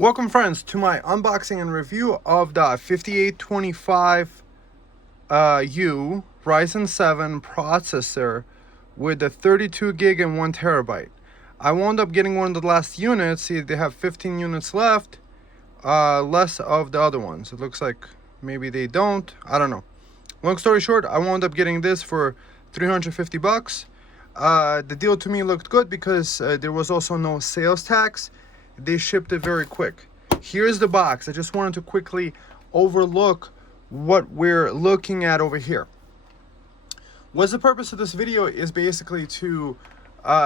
Welcome friends to my unboxing and review of the 5825U Ryzen 7 processor with the 32 gig and 1 terabyte. I wound up getting one of the last units. See, they have 15 units left, less of the other ones. It looks like maybe they don't. I don't know. Long story short, I wound up getting this for 350 bucks. The deal to me looked good because there was also no sales tax. They shipped it very quick. Here's the box. I just wanted to quickly overlook what we're looking at over here. What's the purpose of this video is basically to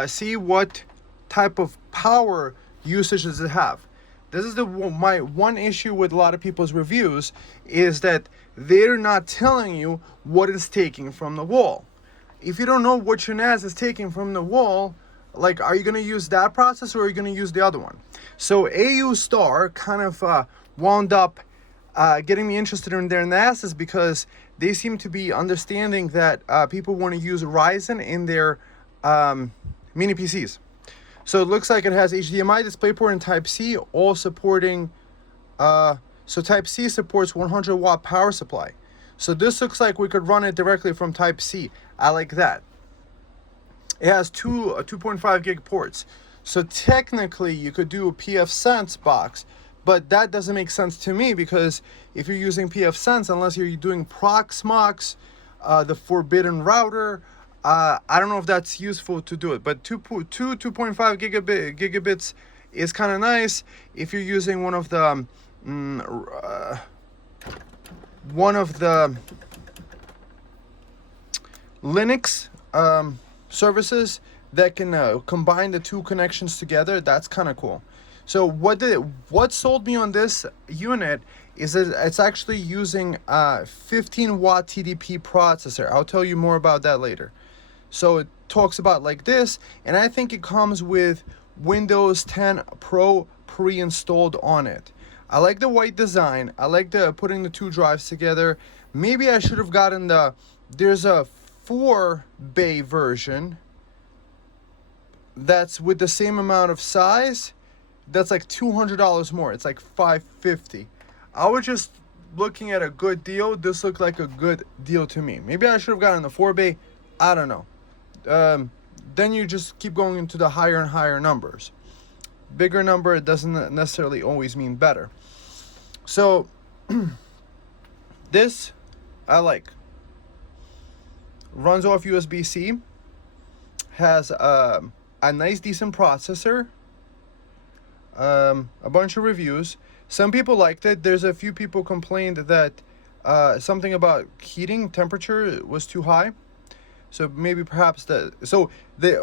see what type of power usage does it have. This is my one issue with a lot of people's reviews is that they're not telling you what it's taking from the wall. If you don't know what your NAS is taking from the wall, like, are you going to use that processor or are you going to use the other one? So AOOSTAR kind of wound up getting me interested in their NASs because they seem to be understanding that people want to use Ryzen in their mini PCs. So it looks like it has HDMI, DisplayPort, and Type-C, all supporting, so Type-C supports 100 watt power supply. So this looks like we could run it directly from Type-C. I like that. It has two 2.5 gig ports. So technically you could do a pfSense box, but that doesn't make sense to me because if you're using pfSense, unless you're doing Proxmox, the forbidden router, I don't know if that's useful to do it, but 2.5 gigabits is kind of nice if you're using one of the Linux services that can combine the two connections together. That's kind of cool. So what sold me on this unit is that it's actually using a 15 watt TDP processor. I'll tell you more about that later. So it talks about like this, and I think it comes with Windows 10 Pro pre-installed on it. I like the white design. I like putting the two drives together. Maybe I should have gotten there's a 4-bay version that's with the same amount of size. That's like $200 more. It's like $550. I was just looking at a good deal. This looked like a good deal to me. Maybe I should have gotten the 4-bay. I don't know. Then you just keep going into the higher and higher numbers. Bigger number doesn't necessarily always mean better. So this I like. Runs off USB-C. Has a nice decent processor. A bunch of reviews. Some people liked it. There's a few people complained that something about heating temperature was too high. So maybe perhaps the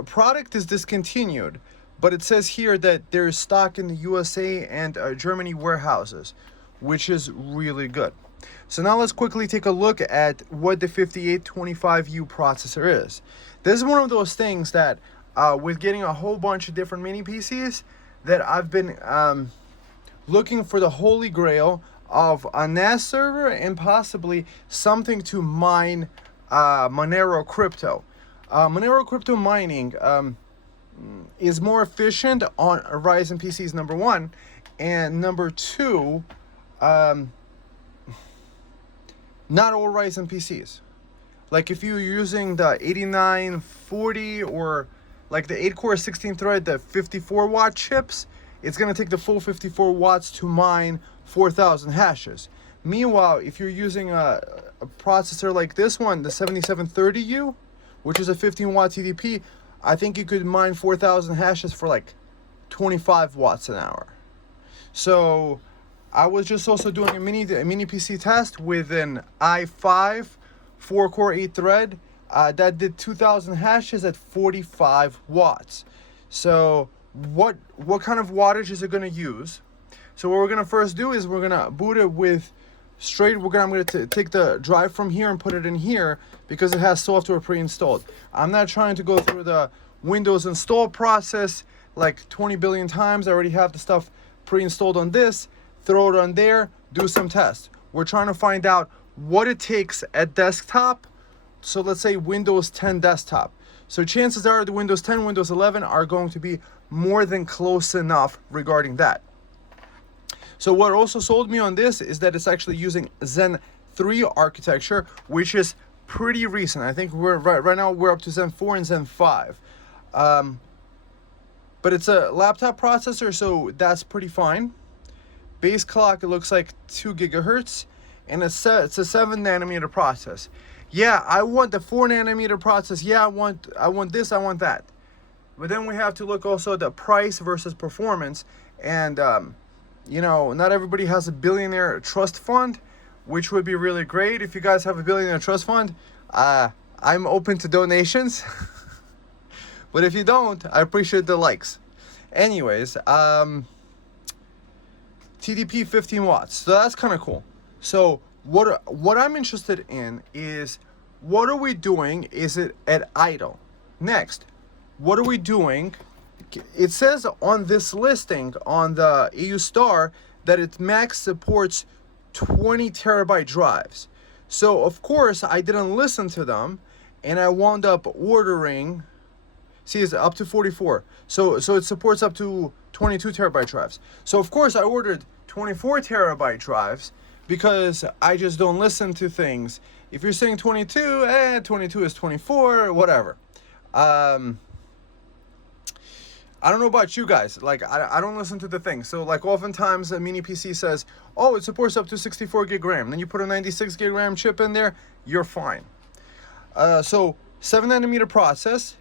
product is discontinued, but it says here that there is stock in the USA and Germany warehouses, which is really good. So now let's quickly take a look at what the 5825U processor is. This is one of those things that with getting a whole bunch of different mini PCs that I've been looking for the holy grail of a NAS server and possibly something to mine Monero crypto. Monero crypto mining is more efficient on Ryzen PCs, number one, and number two, not all Ryzen PCs. Like if you're using the 8940 or like the 8-core 16-thread, the 54 watt chips, it's going to take the full 54 watts to mine 4,000 hashes. Meanwhile, if you're using a processor like this one, the 7730U, which is a 15 watt TDP, I think you could mine 4,000 hashes for like 25 watts an hour. So I was just also doing a mini PC test with an i5 4-core 8-thread that did 2,000 hashes at 45 watts. So what kind of wattage is it going to use? So what we're going to first do is we're going to boot it with I'm going to take the drive from here and put it in here because it has software pre-installed. I'm not trying to go through the Windows install process like 20 billion times. I already have the stuff pre-installed on this. Throw it on there, do some tests. We're trying to find out what it takes at desktop. So let's say Windows 10 desktop. So chances are the Windows 10, Windows 11 are going to be more than close enough regarding that. So what also sold me on this is that it's actually using Zen 3 architecture, which is pretty recent. I think we're right now we're up to Zen 4 and Zen 5. But it's a laptop processor, so that's pretty fine. Base clock, it looks like 2 gigahertz, and it's a 7 nanometer process. Yeah, I want the 4 nanometer process. Yeah, I want this, I want that. But then we have to look also at the price versus performance. And, you know, not everybody has a billionaire trust fund, which would be really great. If you guys have a billionaire trust fund, I'm open to donations. But if you don't, I appreciate the likes. Anyways, TDP 15 watts. So that's kind of cool. So what I'm interested in is, what are we doing? Is it at idle? Next, what are we doing? It says on this listing on the AOOSTAR that it max supports 20 terabyte drives. So of course I didn't listen to them, and I wound up ordering. See, it's up to 44. So it supports up to 22 terabyte drives. So of course I ordered 24 terabyte drives because I just don't listen to things. If you're saying 22, 22 is 24, whatever. I don't know about you guys. Like, I don't listen to the things. So like oftentimes a mini PC says, oh, it supports up to 64 gig RAM. Then you put a 96 gig RAM chip in there, you're fine. So 7 nanometer process.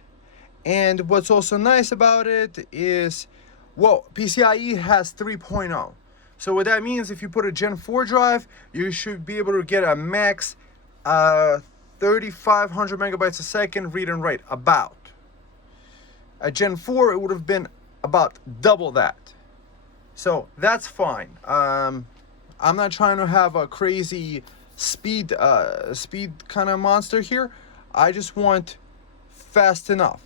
And what's also nice about it is, well, PCIe has 3.0. So what that means, if you put a Gen 4 drive, you should be able to get a max 3,500 megabytes a second read and write. About. A Gen 4, it would have been about double that. So that's fine. I'm not trying to have a crazy speed kind of monster here. I just want fast enough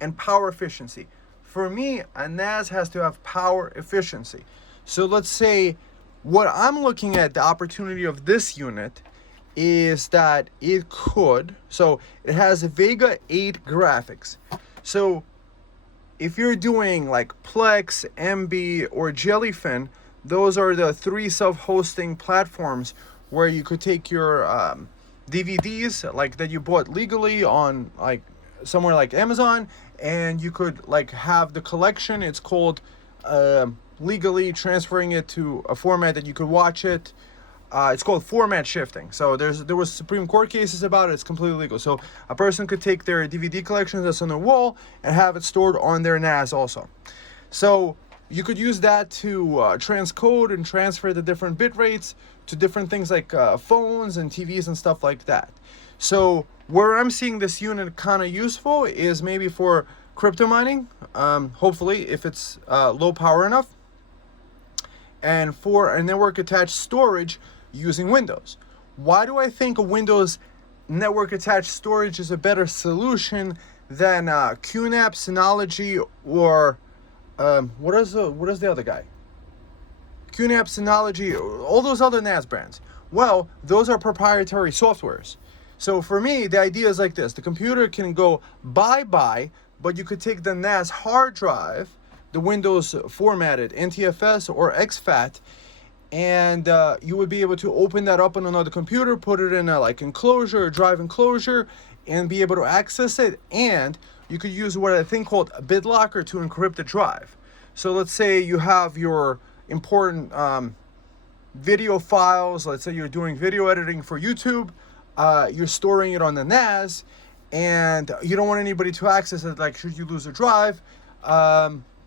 and power efficiency. For me, a NAS has to have power efficiency. So let's say what I'm looking at, the opportunity of this unit is that it could, so it has Vega 8 graphics. So if you're doing like Plex, MB, or Jellyfin, those are the 3 self-hosting platforms where you could take your DVDs like that you bought legally on like somewhere like Amazon, and you could like have the collection. It's called legally transferring it to a format that you could watch it. It's called format shifting. So there was Supreme Court cases about it. It's completely legal. So a person could take their DVD collection that's on their wall and have it stored on their NAS also. So you could use that to transcode and transfer the different bit rates to different things like phones and TVs and stuff like that. So where I'm seeing this unit kind of useful is maybe for crypto mining, hopefully if it's low power enough, and for a network attached storage using Windows. Why do I think a Windows network attached storage is a better solution than QNAP, Synology, or what is the other guy? QNAP, Synology, all those other NAS brands. Well, those are proprietary softwares. So for me, the idea is like this. The computer can go bye-bye, but you could take the NAS hard drive, the Windows formatted NTFS or exFAT, and you would be able to open that up on another computer, put it in a like enclosure, a drive enclosure, and be able to access it. And you could use what I think called a BitLocker to encrypt the drive. So let's say you have your important video files. Let's say you're doing video editing for YouTube. You're storing it on the NAS, and you don't want anybody to access it. Like, should you lose a drive,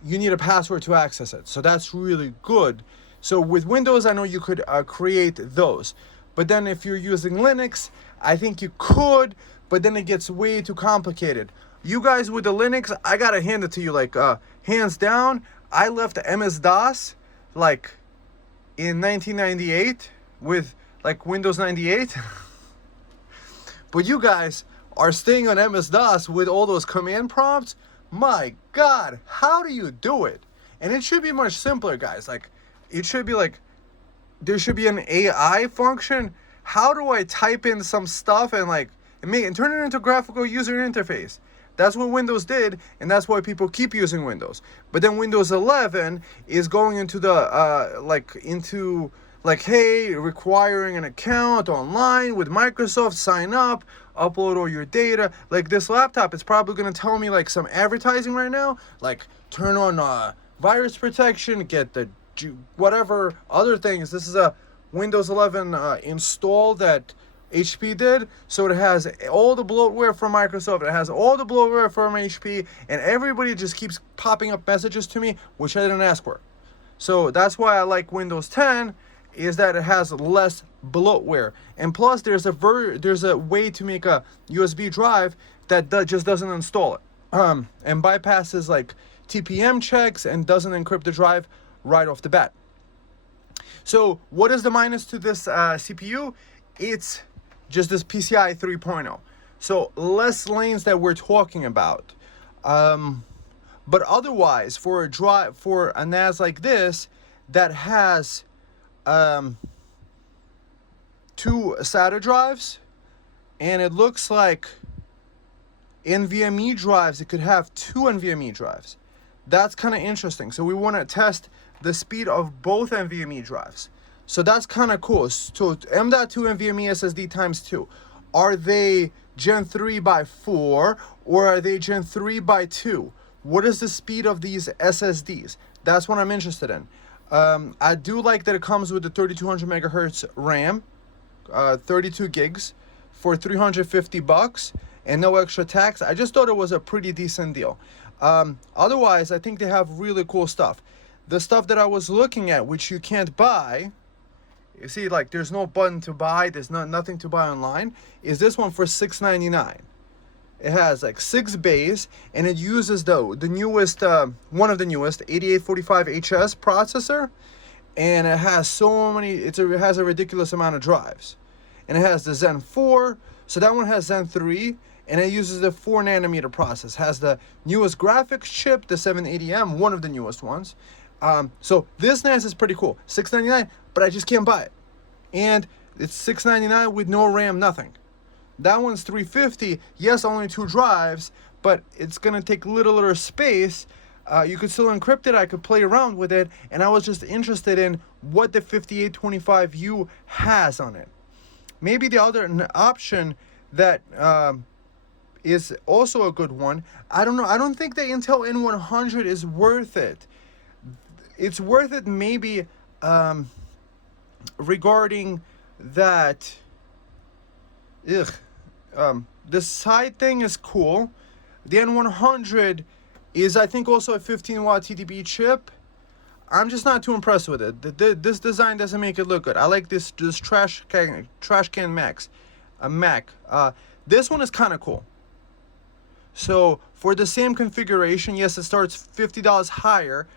you need a password to access it. So that's really good. So with Windows, I know you could create those. But then if you're using Linux, I think you could, but then it gets way too complicated. You guys with the Linux, I gotta hand it to you, like hands down, I left MS-DOS like in 1998 with like Windows 98. But you guys are staying on MS-DOS with all those command prompts. My God, how do you do it? And it should be much simpler, guys. Like, it should be like, there should be an AI function. How do I type in some stuff and like and turn it into a graphical user interface? That's what Windows did, and that's why people keep using Windows. But then Windows 11 is going into the hey, requiring an account online with Microsoft, sign up, upload all your data. Like this laptop, it's probably gonna tell me like some advertising right now, like turn on virus protection, get the whatever other things. This is a Windows 11 install that HP did, so it has all the bloatware from Microsoft, it has all the bloatware from HP, and everybody just keeps popping up messages to me, which I didn't ask for. So that's why I like Windows 10, is that it has less bloatware, and plus there's a way to make a USB drive that just doesn't install it, and bypasses like TPM checks and doesn't encrypt the drive right off the bat. So what is the minus to this CPU? It's just this PCI 3.0. So less lanes that we're talking about. But otherwise, for a NAS like this that has 2 SATA drives, and it looks like NVMe drives, it could have 2 NVMe drives. That's kind of interesting. So we want to test the speed of both NVMe drives. So that's kind of cool. So M.2 NVMe SSD times 2. Are they Gen 3 by 4 or are they Gen 3 by 2? What is the speed of these SSDs? That's what I'm interested in. I do like that it comes with the 3200 megahertz RAM, 32 gigs for $350 and no extra tax. I just thought it was a pretty decent deal. Otherwise, I think they have really cool stuff. The stuff that I was looking at, which you can't buy, you see, like there's no button to buy, there's nothing to buy online, is this one for $699. It has like 6 bays, and it uses the newest, one of the newest 8845HS processor, and it has so many, it has a ridiculous amount of drives. And it has the Zen 4, so that one has Zen 3, and it uses the 4 nanometer process. Has the newest graphics chip, the 780M, one of the newest ones. So this NAS is pretty cool. $699, but I just can't buy it. And it's $699 with no RAM, nothing. That one's $350. Yes, only 2 drives, but it's gonna take littler space. You could still encrypt it. I could play around with it, and I was just interested in what the 5825U has on it. Maybe the other option that is also a good one. I don't know. I don't think the Intel N100 is worth it. It's worth it maybe regarding that. The side thing is cool. The N100 is, I think, also a 15-watt TDP chip. I'm just not too impressed with it. This design doesn't make it look good. I like this trash can Mac. This one is kind of cool. So for the same configuration, yes, it starts $50 higher,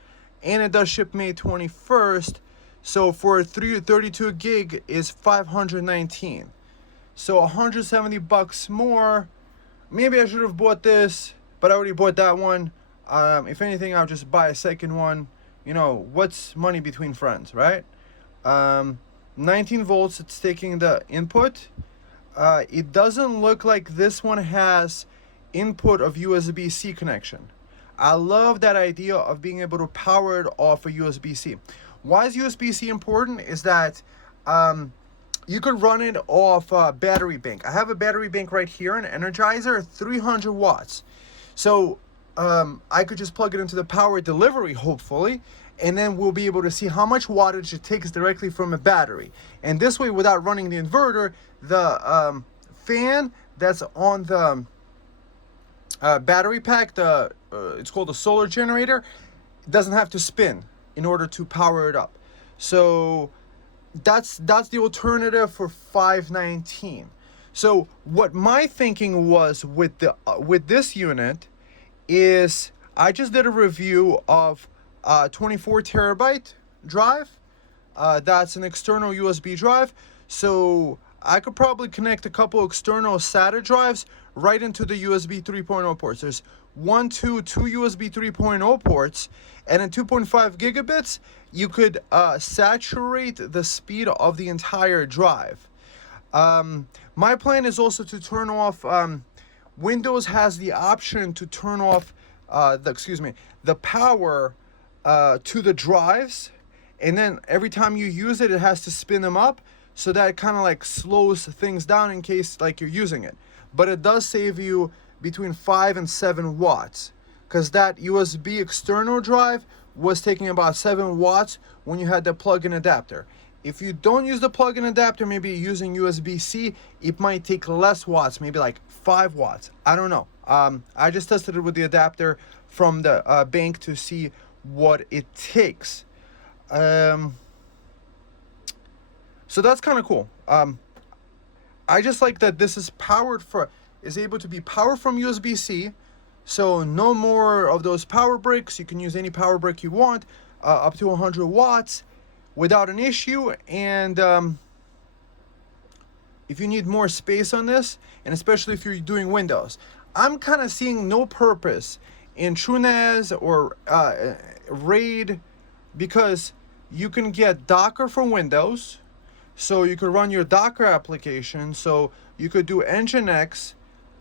and it does ship May 21st. So for 32 gig is $519. So $170 more. Maybe I should have bought this, but I already bought that one. If anything, I'll just buy a second one. You know, what's money between friends, right? 19 volts, it's taking the input. It doesn't look like this one has input of USB-C connection. I love that idea of being able to power it off a USB-C. Why is USB-C important? Is that you could run it off a battery bank. I have a battery bank right here, an Energizer, 300 watts. So I could just plug it into the power delivery, hopefully, and then we'll be able to see how much wattage it takes directly from a battery. And this way, without running the inverter, the fan that's on the battery pack, it's called a solar generator, doesn't have to spin in order to power it up. So that's the alternative for $519. So what my thinking was with this unit is I just did a review of 24 terabyte drive. That's an external USB drive. So I could probably connect a couple external SATA drives right into the USB 3.0 ports. There's two USB 3.0 ports, and in 2.5 gigabits, you could saturate the speed of the entire drive. My plan is also to turn off Windows has the option to turn off the power to the drives, and then every time you use it, it has to spin them up, so that kind of like slows things down in case like you're using it. But it does save you between 5 and 7 watts, because that USB external drive was taking about 7 watts when you had the plug-in adapter. If you don't use the plug-in adapter, maybe using USB-C, it might take less watts, maybe like 5 watts. I don't know. I just tested it with the adapter from the bank to see what it takes. So that's kind of cool. I just like that this is able to be powered from USB-C. So no more of those power bricks. You can use any power brick you want, up to 100 watts without an issue. And if you need more space on this, and especially if you're doing Windows, I'm kind of seeing no purpose in TrueNAS or RAID, because you can get Docker from Windows, so you could run your Docker application. So you could do Nginx,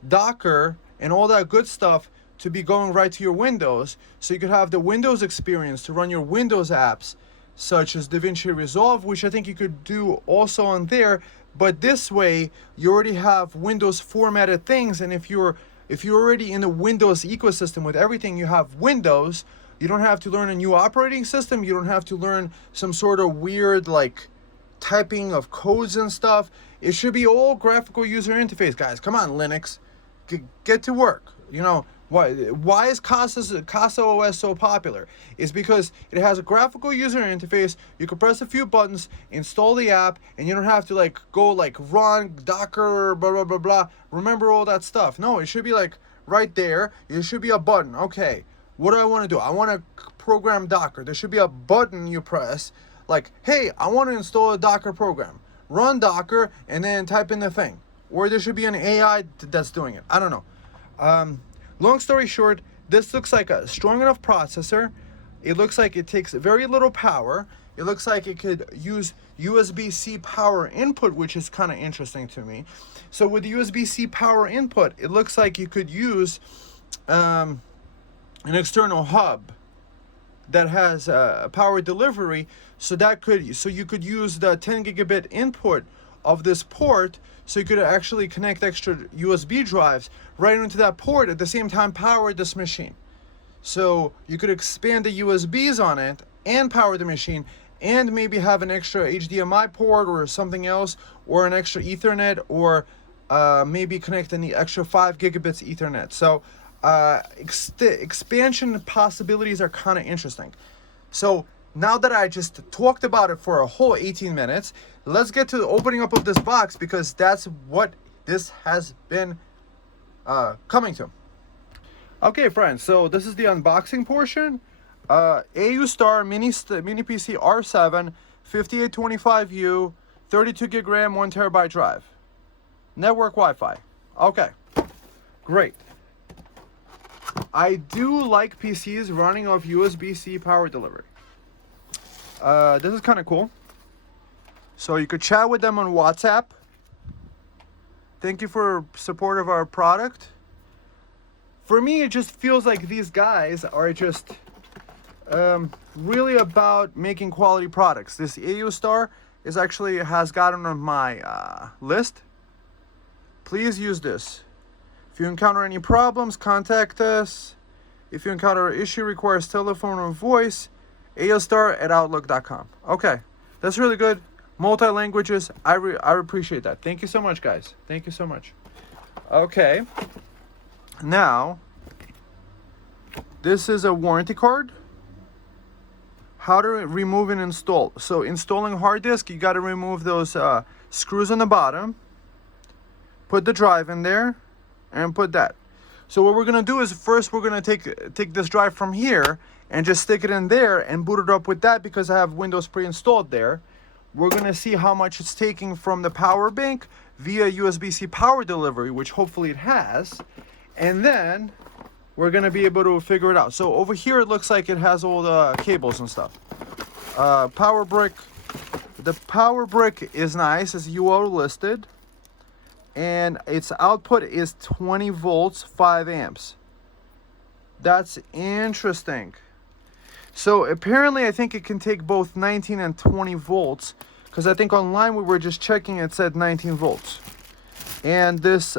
Docker, and all that good stuff to be going right to your Windows, so you could have the Windows experience to run your Windows apps, such as DaVinci Resolve, which I think you could do also on there. But this way, you already have Windows formatted things, and if you're already in the Windows ecosystem with everything, you have Windows. You don't have to learn a new operating system. You don't have to learn some sort of weird like typing of codes and stuff. It should be all graphical user interface, guys. Come on, Linux, get to work. You know, why is Casa OS so popular? It's because it has a graphical user interface. You can press a few buttons, install the app, and you don't have to like go like run Docker, blah blah blah blah. Remember all that stuff. No, it should be like right there. There should be a button. Okay, what do I want to do? I want to program Docker. There should be a button you press, like, hey, I want to install a Docker program. Run Docker, and then type in the thing. Or there should be an AI that's doing it. I don't know. Long story short, this looks like a strong enough processor. It looks like it takes very little power. It looks like it could use USB-C power input, which is kind of interesting to me. So with the USB-C power input, it looks like you could use an external hub that has power delivery. So you could use the 10 gigabit input of this port, so you could actually connect extra USB drives right into that port, at the same time power this machine. So you could expand the USBs on it and power the machine, and maybe have an extra HDMI port or something else, or an extra Ethernet, or maybe connect any extra 5 gigabits Ethernet. So expansion possibilities are kind of interesting. So now that I just talked about it for a whole 18 minutes, let's get to the opening up of this box, because that's what this has been coming to. Okay, friends, so this is the unboxing portion. AOOSTAR Mini PC R7 5825U 32 gig RAM 1 terabyte drive, network Wi-Fi. Okay, great. I do like PCs running off USB-C power delivery. This is kind of cool. So you could chat with them on WhatsApp. Thank you for support of our product. For me, it just feels like these guys are just really about making quality products. This AOOSTAR has gotten on my list. Please use this. If you encounter any problems, contact us. If you encounter an issue requires telephone or voice, AOOSTAR@outlook.com. Okay, that's really good. Multi-languages, I appreciate that. Thank you so much, guys. Thank you so much. Okay, now, this is a warranty card. How to remove and install. So installing hard disk, you got to remove those screws on the bottom. Put the drive in there, and put that. So what we're gonna do is first we're gonna take this drive from here and just stick it in there and boot it up with that, because I have Windows pre-installed there. We're gonna see how much it's taking from the power bank via USB-C power delivery, which hopefully it has, and then we're gonna be able to figure it out. So over here it looks like it has all the cables and stuff. Power brick. The power brick is nice, as UL listed. and its output is 20 volts, 5 amps. That's interesting. So apparently I think it can take both 19 and 20 volts, because I think online we were just checking, it said 19 volts. And this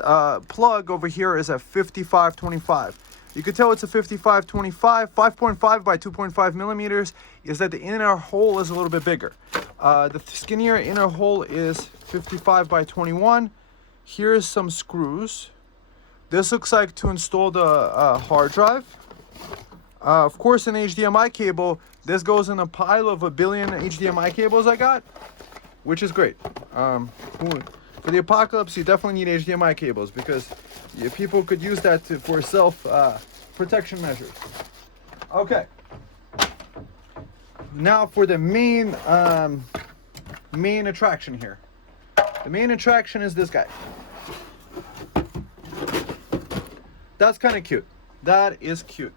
plug over here is a 5525. You could tell it's a 5525. 5.5 by 2.5 millimeters is that the inner hole is a little bit bigger. The skinnier inner hole is 55 by 21. Here's some screws. This looks like to install the hard drive. Of course, an HDMI cable. This goes in a pile of 1 billion HDMI cables I got, which is great. For the apocalypse, you definitely need HDMI cables, because people could use that for self-protection measures. Okay. Now for the main attraction here. The main attraction is this guy. That's kind of cute. That is cute.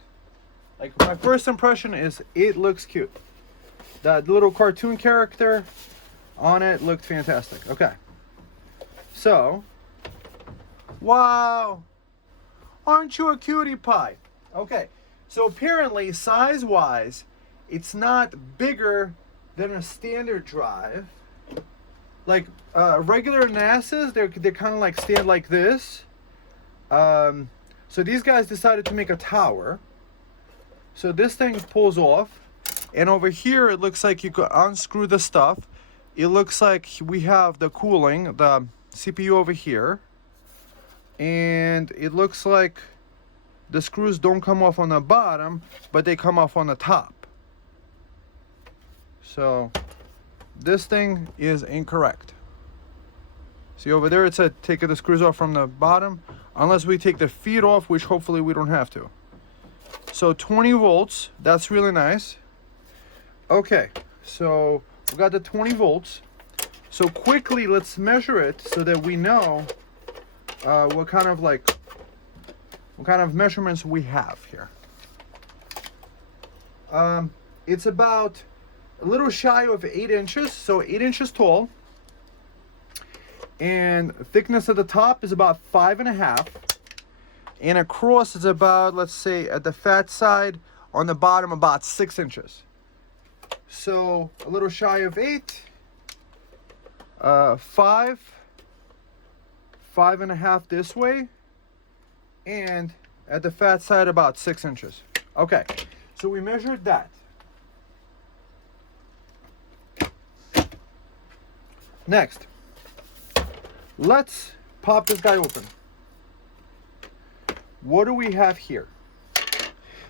Like, my first impression is it looks cute. That little cartoon character on it looked fantastic. Okay. So, wow. Aren't you a cutie pie? Okay. So apparently, size-wise, it's not bigger than a standard drive. Like regular NASs, they're kind of like stand like this. So these guys decided to make a tower. So this thing pulls off, and over here it looks like you could unscrew the stuff. It looks like we have the cooling, the CPU over here, and it looks like the screws don't come off on the bottom, but they come off on the top. So this thing is incorrect. See over there, it said take the screws off from the bottom, unless we take the feet off, which hopefully we don't have to. So 20 volts, that's really nice. Okay, so we got the 20 volts. So quickly, let's measure it so that we know what kind of measurements we have here. It's about a little shy of 8 inches, so 8 inches tall. And thickness at the top is about 5.5. And across is about, let's say, at the fat side, on the bottom, about 6 inches. So a little shy of 8, 5.5 this way, and at the fat side about 6 inches. Okay, so we measured that. Next, let's pop this guy open. What do we have here?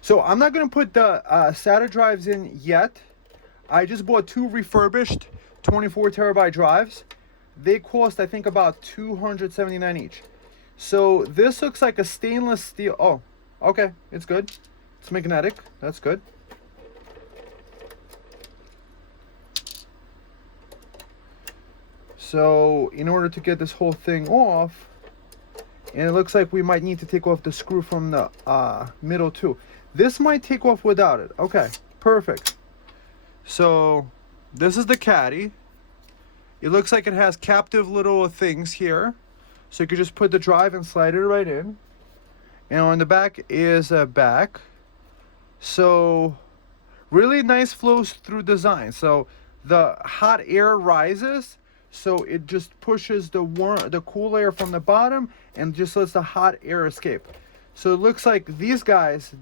So I'm not going to put the SATA drives in yet. I just bought 2 refurbished 24 terabyte drives. They cost, I think, about $279 each. So this looks like a stainless steel. Oh, okay, it's good. It's magnetic. That's good. So in order to get this whole thing off, and it looks like we might need to take off the screw from the middle too. This might take off without it. Okay, perfect. So this is the caddy. It looks like it has captive little things here. So you could just put the drive and slide it right in. And on the back is a back. So really nice flows through design. So the hot air rises. So it just pushes the cool air from the bottom and just lets the hot air escape. So it looks like these drives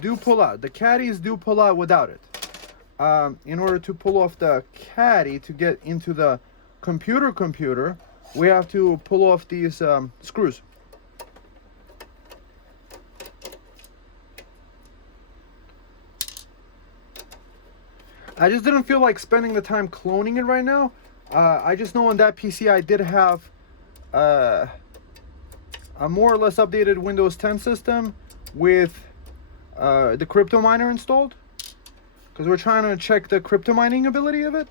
do pull out. The caddies do pull out without it. In order to pull off the caddy to get into the computer, we have to pull off these screws. I just didn't feel like spending the time cloning it right now. I just know on that PC I did have a more or less updated Windows 10 system with the crypto miner installed, because we're trying to check the crypto mining ability of it.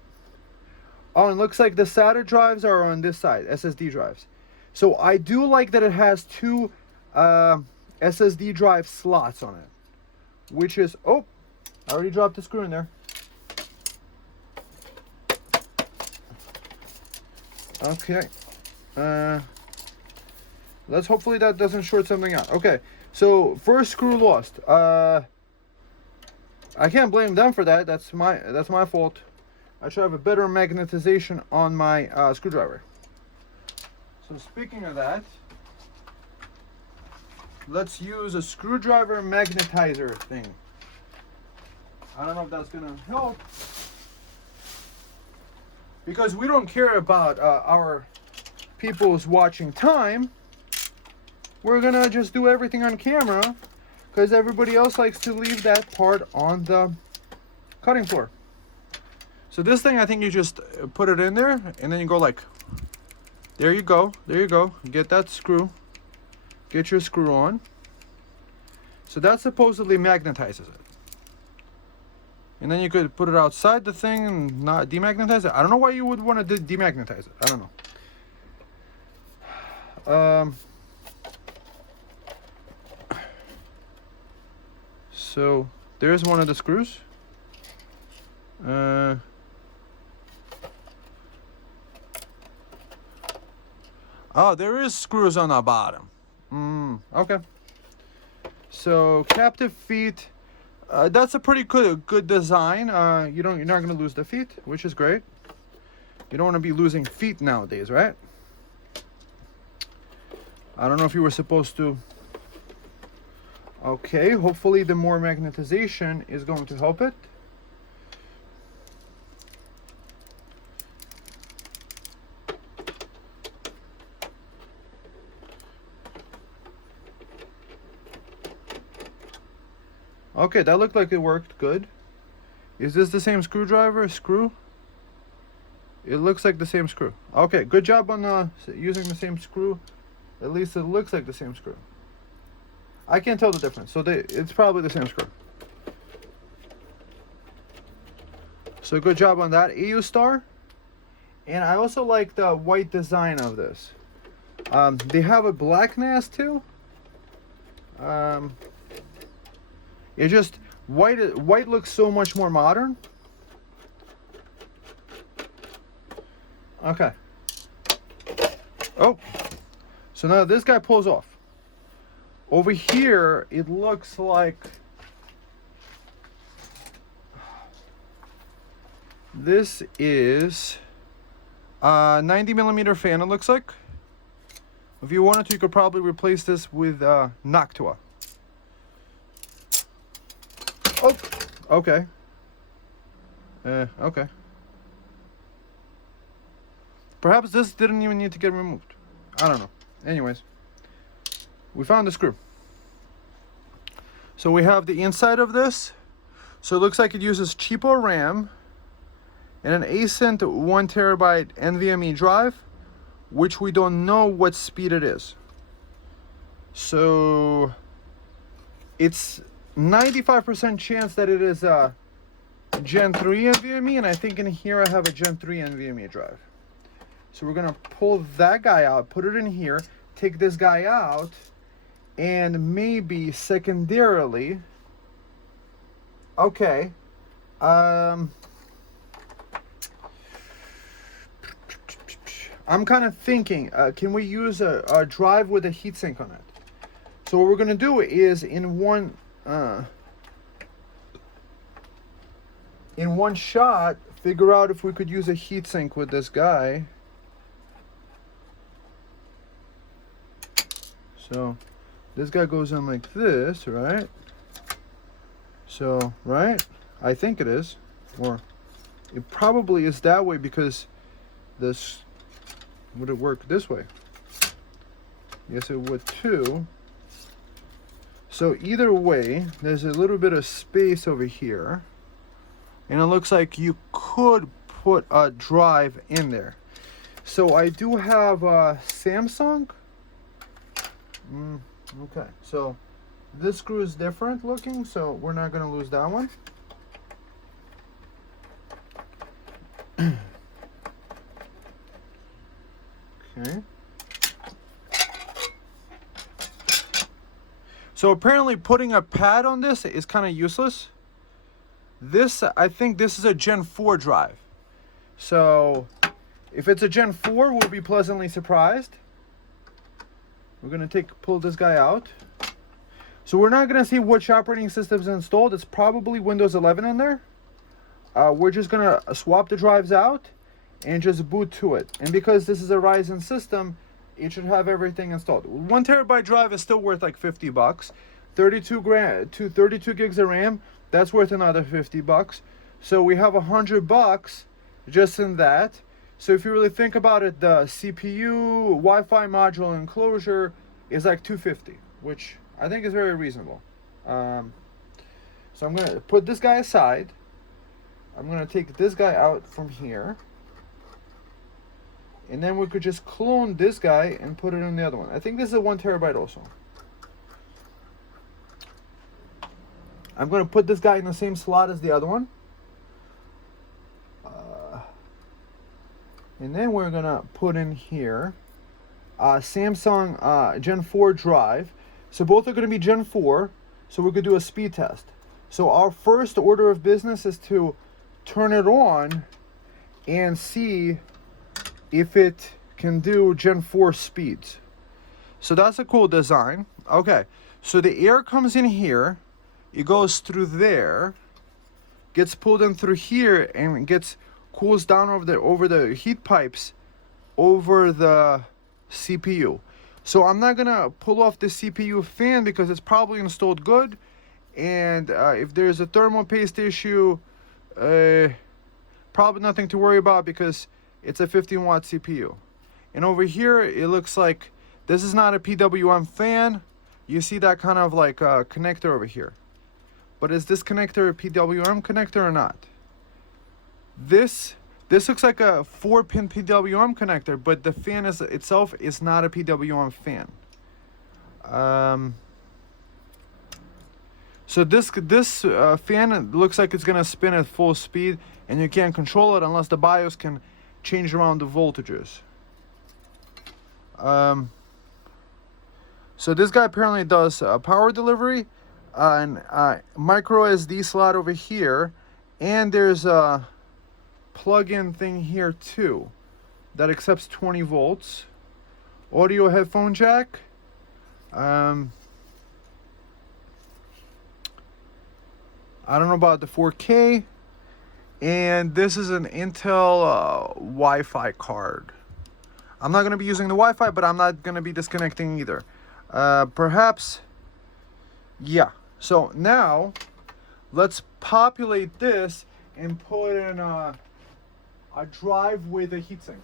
Oh, and it looks like the SATA drives are on this side, SSD drives. So I do like that it has 2 SSD drive slots on it, which is, oh, I already dropped the screw in there. Okay, Let's hopefully that doesn't short something out. Okay, so first screw lost. I can't blame them for that. That's my fault. I should have a better magnetization on my screwdriver. So speaking of that, let's use a screwdriver magnetizer thing. I don't know if that's gonna help, because we don't care about our people's watching time. We're gonna just do everything on camera, because everybody else likes to leave that part on the cutting floor. So this thing, I think you just put it in there, and then you go like, there you go, there you go. Get that screw, get your screw on. So that supposedly magnetizes it. And then you could put it outside the thing and not demagnetize it. I don't know why you would want to demagnetize it. I don't know. So there's one of the screws. Oh, there is screws on the bottom. Okay. So captive feet. That's a pretty good design. You're not gonna lose the feet, which is great. You don't want to be losing feet nowadays, right? I don't know if you were supposed to. Okay, hopefully the more magnetization is going to help it. Okay, that looked like it worked good. Is this the same screw? It looks like the same screw. Okay, good job on using the same screw. At least it looks like the same screw. I can't tell the difference, so it's probably the same screw. So good job on that, AOOSTAR. And I also like the white design of this. They have a black NAS too. It just white looks so much more modern. Okay. Oh, so now this guy pulls off. Over here, it looks like this is a 90mm fan, it looks like. If you wanted to, you could probably replace this with Noctua. Oh, okay. Okay. Perhaps this didn't even need to get removed. I don't know. Anyways, we found the screw. So we have the inside of this. So it looks like it uses cheaper RAM and an AOOSTAR 1TB NVMe drive, which we don't know what speed it is. So it's 95% chance that it is a Gen 3 NVMe, and I think in here I have a Gen 3 NVMe drive. So we're gonna pull that guy out, put it in here, take this guy out, and maybe secondarily, okay, I'm kind of thinking, can we use a drive with a heatsink on it? So what we're gonna do is in one shot, figure out if we could use a heatsink with this guy. So this guy goes in like this, right? So, right? I think it is. Or it probably is that way, because this, would it work this way? Yes, it would too. So either way, there's a little bit of space over here. And it looks like you could put a drive in there. So I do have a Samsung. Okay, so this screw is different looking, so we're not going to lose that one. Okay. So apparently putting a pad on this is kind of useless. This, I think this is a Gen 4 drive. So If it's a Gen 4, we'll be pleasantly surprised. We're going to pull this guy out. So we're not going to see which operating system is installed. It's probably Windows 11 in there. We're just going to swap the drives out and just boot to it. And because this is a Ryzen system, it should have everything installed. 1 terabyte drive is still worth like 50 bucks. 32 gigs of RAM, that's worth another 50 bucks. So we have 100 bucks just in that. So if you really think about it, the CPU, Wi-Fi module enclosure is like 250, which I think is very reasonable. So I'm gonna put this guy aside. I'm gonna take this guy out from here. And then we could just clone this guy and put it in the other one. I think this is a 1 terabyte also. I'm going to put this guy in the same slot as the other one. And then we're going to put in here Samsung Gen 4 drive. So both are going to be Gen 4. So we could do a speed test. So our first order of business is to turn it on and see if it can do Gen 4 speeds. So that's a cool design. Okay, so the air comes in here, it goes through there, gets pulled in through here, and cools down over the heat pipes over the CPU. So I'm not gonna pull off the CPU fan because it's probably installed good, and if there's a thermal paste issue, probably nothing to worry about because it's a 15-watt CPU. And over here, it looks like this is not a PWM fan. You see that kind of like connector over here. But is this connector a PWM connector or not? This looks like a 4-pin PWM connector, but the fan itself is not a PWM fan. So this fan looks like it's gonna spin at full speed, and you can't control it unless the BIOS can change around the voltages. So this guy apparently does power delivery, and micro SD slot over here, and there's a plug-in thing here too that accepts 20 volts. Audio headphone jack. I don't know about the 4K. And this is an Intel Wi-Fi card. I'm not going to be using the Wi-Fi, but I'm not going to be disconnecting either. Perhaps, yeah. So now, let's populate this and put in a drive with a heatsink.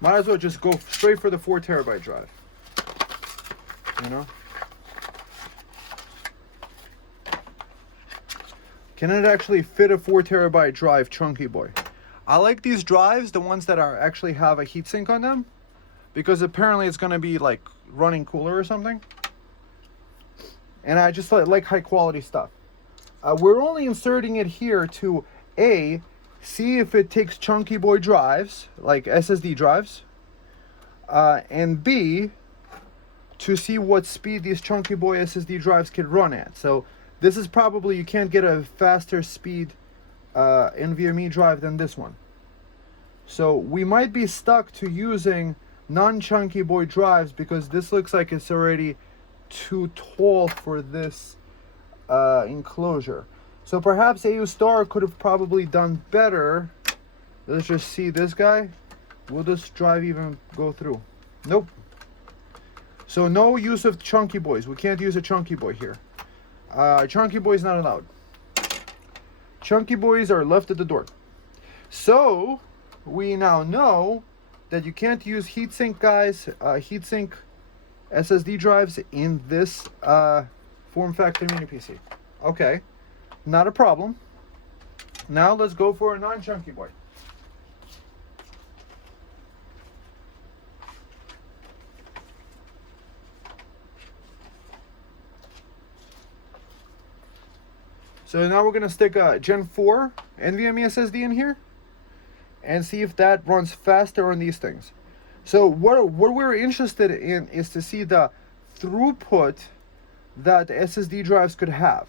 Might as well just go straight for the 4 terabyte drive. You know? Can it actually fit a 4 terabyte drive, chunky boy? I like these drives, the ones that actually have a heatsink on them, because apparently it's going to be like running cooler or something. And I just like high quality stuff. We're only inserting it here to see if it takes chunky boy drives, like SSD drives, and B, to see what speed these chunky boy SSD drives can run at. So this is probably, you can't get a faster speed NVMe drive than this one. So we might be stuck to using non-chunky boy drives because this looks like it's already too tall for this enclosure. So perhaps AOOSTAR could have probably done better. Let's just see this guy. Will this drive even go through? Nope. So no use of chunky boys. We can't use a chunky boy here. Chunky boys not allowed. Chunky boys are left at the door. So we now know that you can't use heatsink, guys. Heatsink SSD drives in this form factor mini PC. Okay. Not a problem. Now let's go for a non-chunky boy. So now we're gonna stick a Gen 4 NVMe SSD in here and see if that runs faster on these things. So what we're interested in is to see the throughput that the SSD drives could have.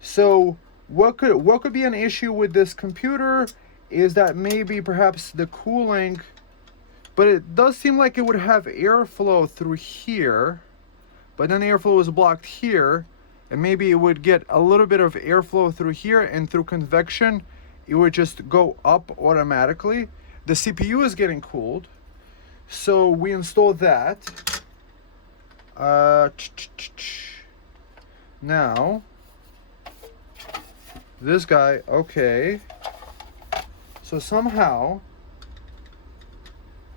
So what could be an issue with this computer is that maybe perhaps the cooling, but it does seem like it would have airflow through here, but then the airflow is blocked here, and maybe it would get a little bit of airflow through here, and through convection it would just go up automatically. The CPU is getting cooled, so we installed that. Now this guy, okay, so somehow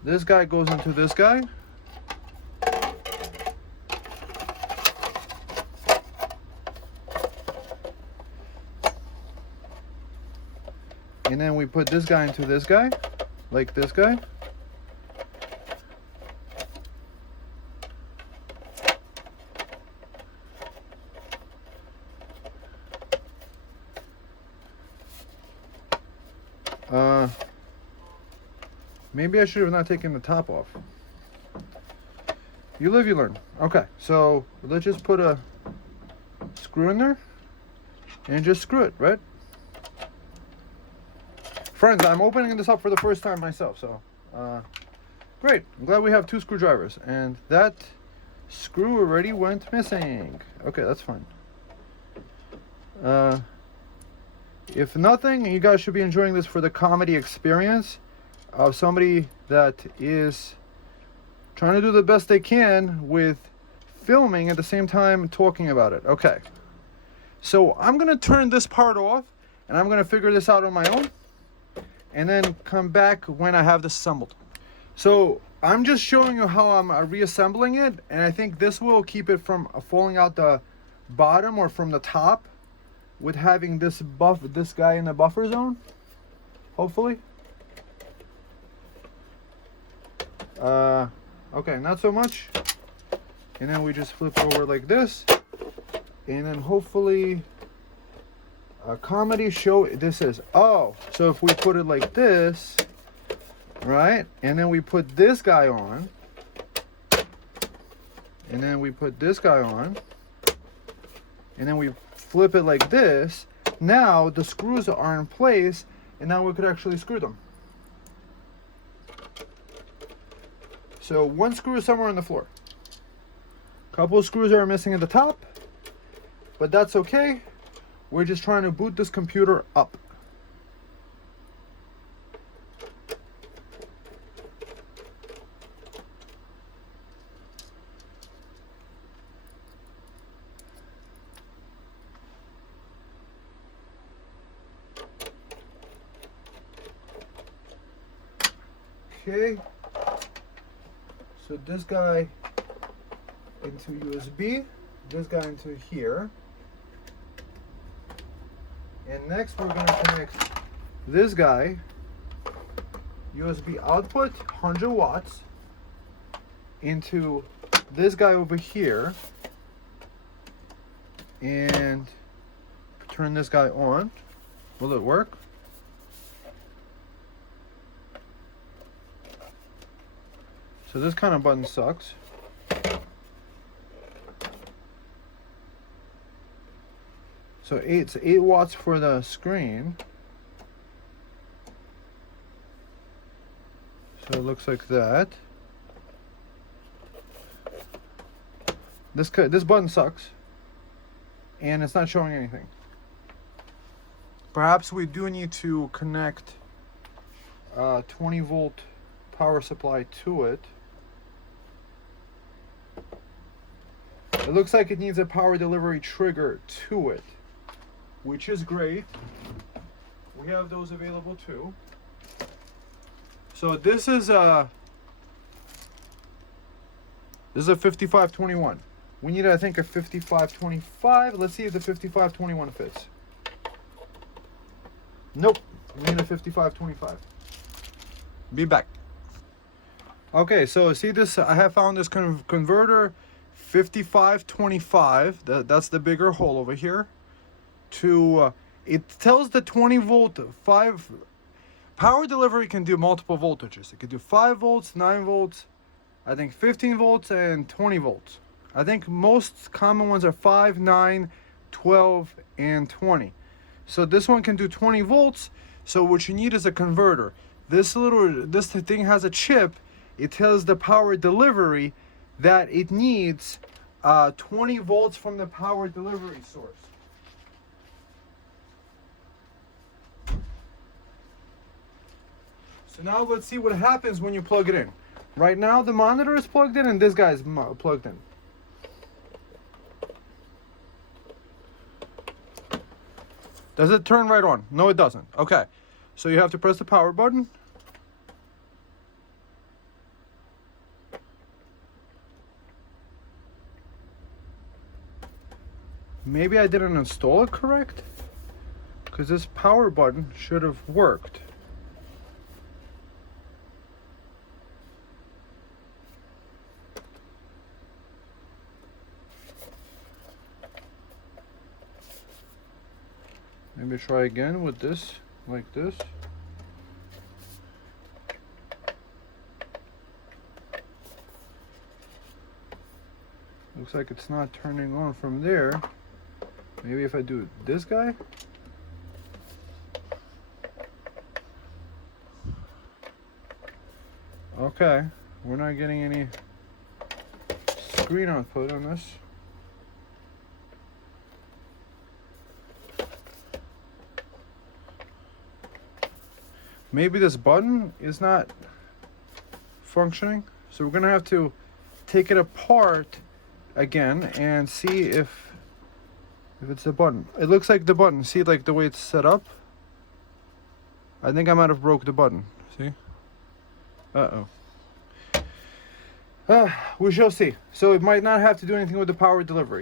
this guy goes into this guy. And then we put this guy into this guy, like this guy. Maybe I should have not taken the top off. You live, you learn. Okay, so let's just put a screw in there and just screw it, right? Friends, I'm opening this up for the first time myself, so great. I'm glad we have 2 screwdrivers, and that screw already went missing. Okay, that's fine. If nothing, you guys should be enjoying this for the comedy experience of somebody that is trying to do the best they can with filming at the same time talking about it. Okay, so I'm gonna turn this part off and I'm gonna figure this out on my own and then come back when I have this assembled. So I'm just showing you how I'm reassembling it, and I think this will keep it from falling out the bottom or from the top with having this guy in the buffer zone, hopefully. Okay, not so much. And then we just flip over like this, and then hopefully a comedy show. This is, oh, so if we put it like this, right, and then we put this guy on, and then we put this guy on, and then we flip it like this, now the screws are in place, and now we could actually screw them. So one screw is somewhere on the floor. A couple of screws are missing at the top, but that's okay. We're just trying to boot this computer up. Okay, so this guy into USB, this guy into here, and next we're going to connect this guy, USB output 100 watts, into this guy over here, and turn this guy on. Will it work? So this kind of button sucks. So it's 8 watts for the screen. So it looks like that. This button sucks, and it's not showing anything. Perhaps we do need to connect a 20 volt power supply to it. It looks like it needs a power delivery trigger to it, which is great. We have those available too. So this is a 5521. We need, I think, a 5525. Let's see if the 5521 fits. Nope, we need a 5525. Be back. Okay, so see this, I have found this converter 5525. That's the bigger hole over here. to, it tells the 20 volt 5, power delivery can do multiple voltages. It could do 5 volts, 9 volts, I think 15 volts and 20 volts. I think most common ones are 5, 9, 12, and 20. So this one can do 20 volts. So what you need is a converter. This thing has a chip. It tells the power delivery that it needs 20 volts from the power delivery source. So now let's see what happens when you plug it in. Right now the monitor is plugged in and this guy is plugged in. Does it turn right on? No, it doesn't. Okay, so you have to press the power button. Maybe I didn't install it correct, because this power button should have worked. Maybe try again with this, like this. Looks like it's not turning on from there. Maybe if I do this guy. Okay, we're not getting any screen output on this. Maybe this button is not functioning. So we're gonna have to take it apart again and see if it's the button. It looks like the button. See, like the way it's set up? I think I might have broke the button. See? Uh-oh. We shall see. So it might not have to do anything with the power delivery.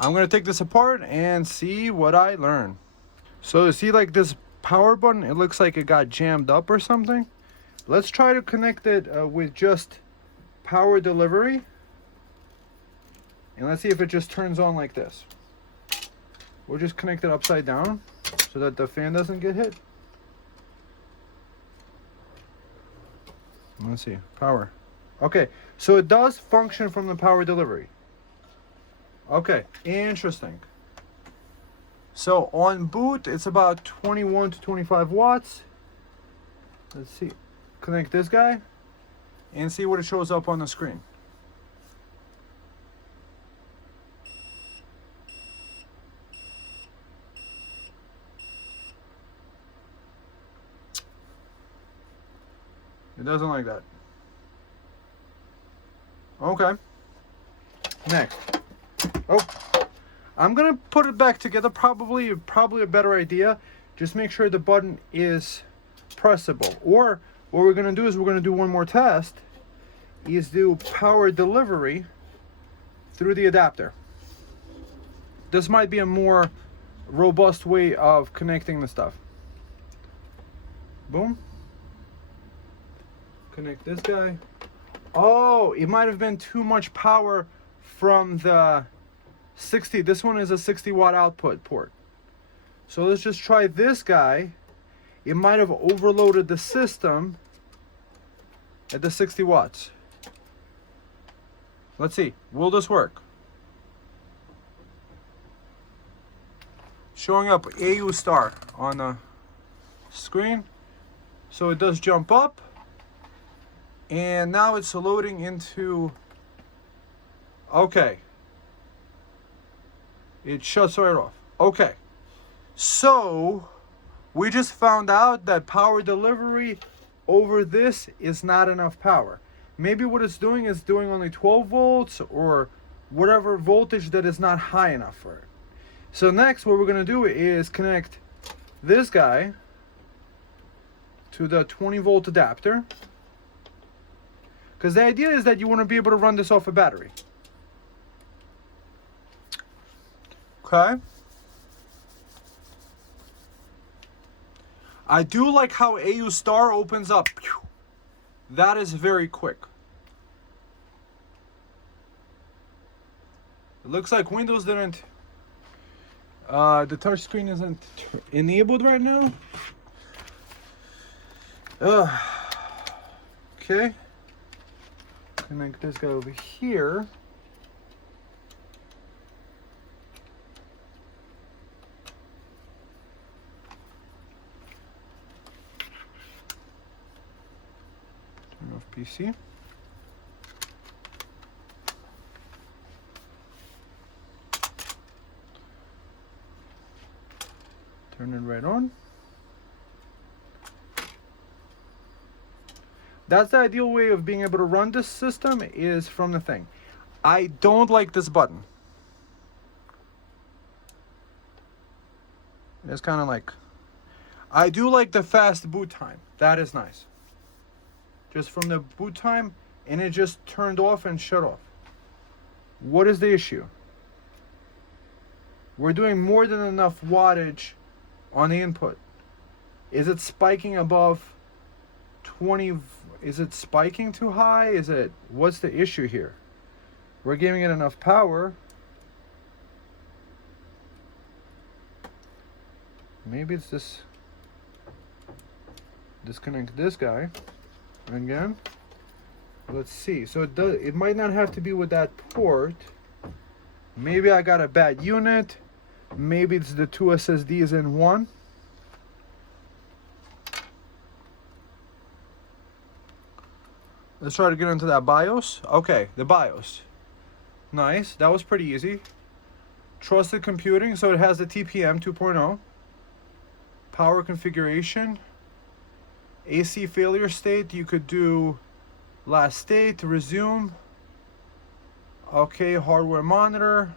I'm gonna take this apart and see what I learn. So you see, like this power button, it looks like it got jammed up or something. Let's try to connect it with just power delivery. And let's see if it just turns on like this. We'll just connect it upside down so that the fan doesn't get hit. Let's see, power. Okay, so it does function from the power delivery. Okay, interesting. So on boot, it's about 21 to 25 watts. Let's see, connect this guy and see what it shows up on the screen. It doesn't like that. Okay. Next. Oh, I'm gonna put it back together. Probably a better idea. Just make sure the button is pressable. Or what we're gonna do is we're gonna do one more test. Is do power delivery through the adapter. This might be a more robust way of connecting the stuff. Boom. Connect this guy. Oh, it might have been too much power from the 60. This one is a 60 watt output port. So let's just try this guy. It might have overloaded the system at the 60 watts. Let's see, will this work? Showing up AOOSTAR on the screen. So it does jump up. And now it's loading into, okay. It shuts right off. Okay. So we just found out that power delivery over this is not enough power. Maybe what it's doing is doing only 12 volts or whatever voltage that is not high enough for it. So next what we're going to do is connect this guy to the 20 volt adapter. Because the idea is that you want to be able to run this off a battery. Okay. I do like how AOOSTAR opens up. That is very quick. It looks like Windows didn't, the touch screen isn't enabled right now. Okay. Connect this guy over here. Turn off PC. Turn it right on. That's the ideal way of being able to run this system, is from the thing. I don't like this button. It's kind of like, I do like the fast boot time. That is nice. Just from the boot time, and it just turned off and shut off. What is the issue? We're doing more than enough wattage on the input. Is it spiking above 20? Is it spiking too high? Is it, what's the issue here? We're giving it enough power. Maybe it's this. Disconnect this guy again. Let's see. So it might not have to be with that port. Maybe I got a bad unit. Maybe it's the two SSDs in one. Let's try to get into that BIOS. Okay, the BIOS. Nice. That was pretty easy. Trusted computing. So it has the TPM 2.0. Power configuration. AC failure state. You could do last state, resume. Okay, hardware monitor.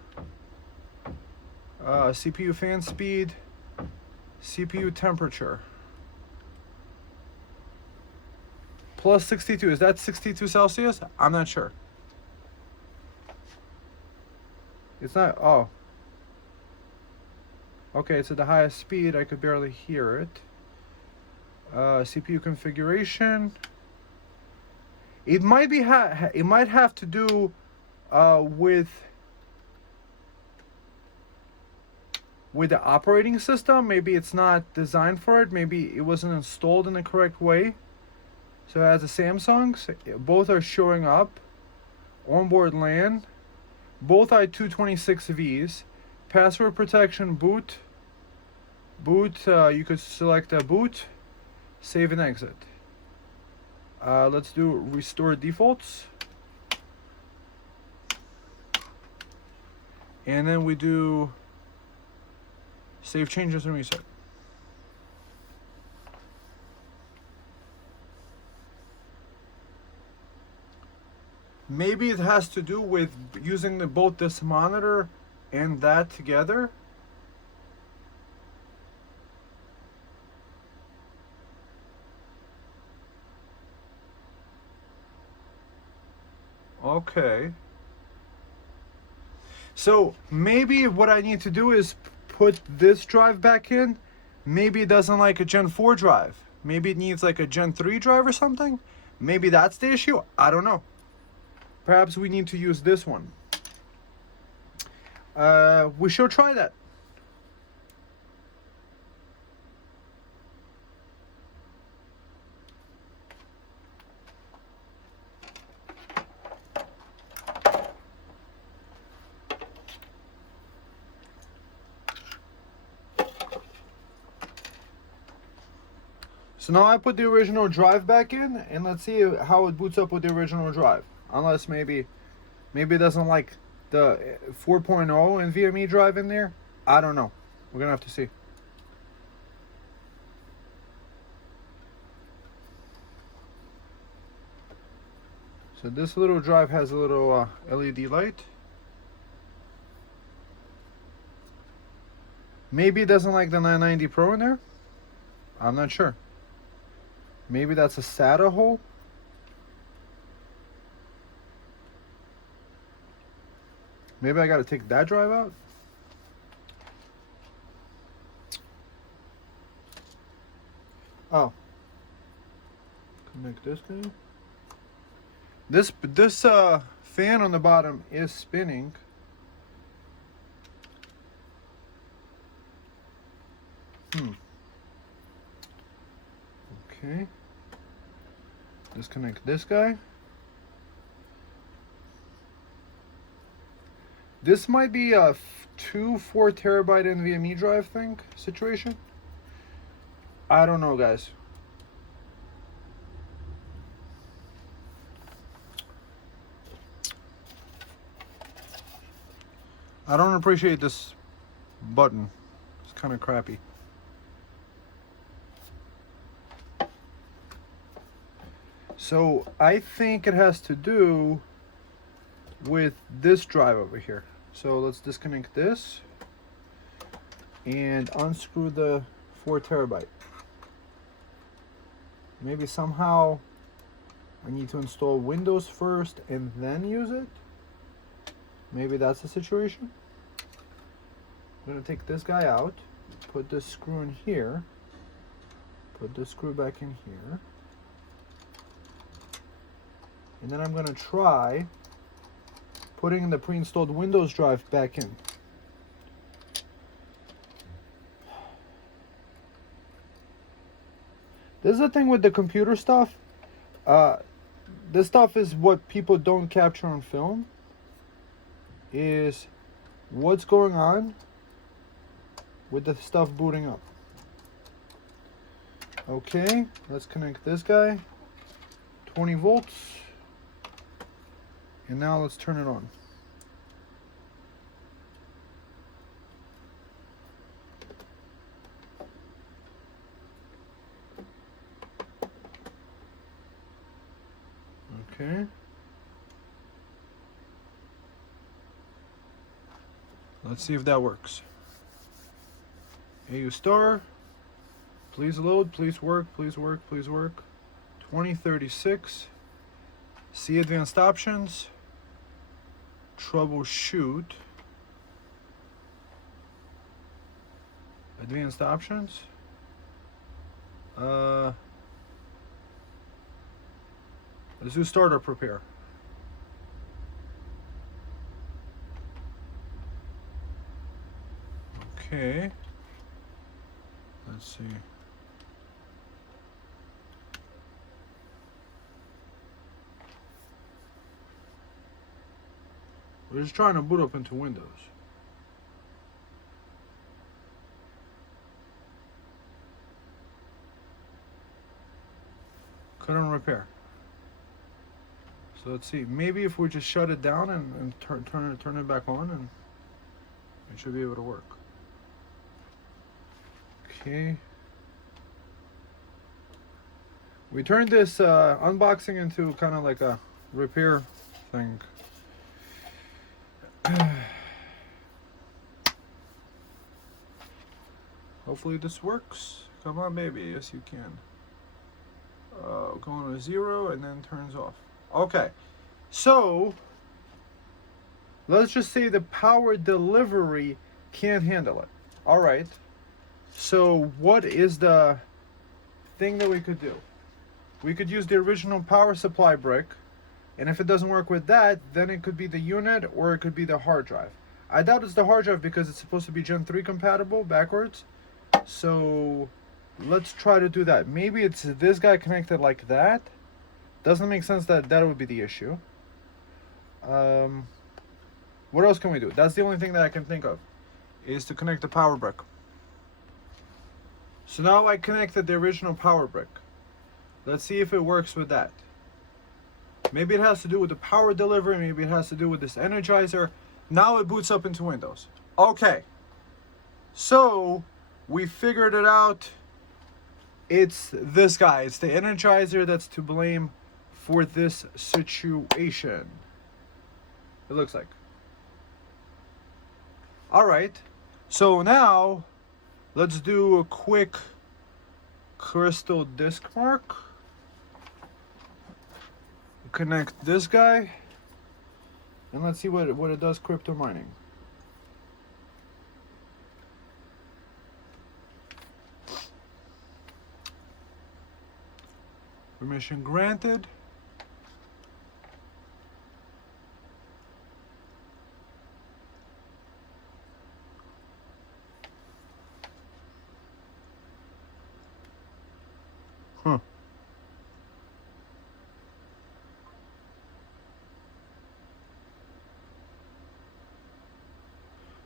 CPU fan speed. CPU temperature. Plus 62. Is that 62 Celsius? I'm not sure. It's not. Oh. Okay, it's at the highest speed. I could barely hear it. CPU configuration. It might be. It might have to do with the operating system. Maybe it's not designed for it. Maybe it wasn't installed in the correct way. So as the Samsungs, both are showing up. Onboard LAN, both i226Vs. Password protection, boot. You could select a boot, save and exit. Let's do restore defaults. And then we do save changes and reset. Maybe it has to do with using both this monitor and that together. Okay. So maybe what I need to do is put this drive back in. Maybe it doesn't like a Gen 4 drive. Maybe it needs like a Gen 3 drive or something. Maybe that's the issue. I don't know. Perhaps we need to use this one. We should try that. So now I put the original drive back in, and let's see how it boots up with the original drive. Unless maybe it doesn't like the 4.0 NVMe drive in there. I don't know. We're gonna have to see. So this little drive has a little LED light. Maybe it doesn't like the 990 Pro in there. I'm not sure. Maybe that's a SATA hole. Maybe I gotta take that drive out. Oh. Connect this guy. This fan on the bottom is spinning. Okay. Disconnect this guy. This might be a 4 terabyte NVMe drive thing situation. I don't know, guys. I don't appreciate this button. It's kind of crappy. So I think it has to do with this drive over here. So let's disconnect this and unscrew the 4 terabyte. Maybe somehow I need to install Windows first and then use it. Maybe that's the situation. I'm gonna take this guy out, put this screw in here, put this screw back in here, and then I'm gonna try putting the pre-installed Windows drive back in. This is the thing with the computer stuff. This stuff is what people don't capture on film, is what's going on with the stuff booting up. Okay, let's connect this guy. 20 volts. And now let's turn it on. Okay. Let's see if that works. AOOSTAR. Please load, please work, please work, please work. 2036. See advanced options. Troubleshoot. Advanced options. Let's do startup prepare. Okay. Let's see. We're just trying to boot up into Windows. Couldn't repair. So let's see. Maybe if we just shut it down and turn it back on, and it should be able to work. Okay. We turned this unboxing into kind of like a repair thing. Hopefully this works. Come on, baby. Yes, you can. Going to 0 and then turns off. Okay. So let's just say the power delivery can't handle it. All right. So what is the thing that we could do? We could use the original power supply brick, and if it doesn't work with that, then it could be the unit or it could be the hard drive. I doubt it's the hard drive because it's supposed to be Gen 3 compatible backwards. So let's try to do that. Maybe it's this guy connected like that. Doesn't make sense that that would be the issue. What else can we do? That's the only thing that I can think of, is to connect the power brick. So now I connected the original power brick. Let's see if it works with that. Maybe it has to do with the power delivery. Maybe it has to do with this energizer. Now it boots up into Windows. Okay. So we figured it out. It's this guy. It's the energizer that's to blame for this situation. It looks like. All right. So now let's do a quick crystal disk mark. Connect this guy, and let's see what it does crypto mining. Permission granted.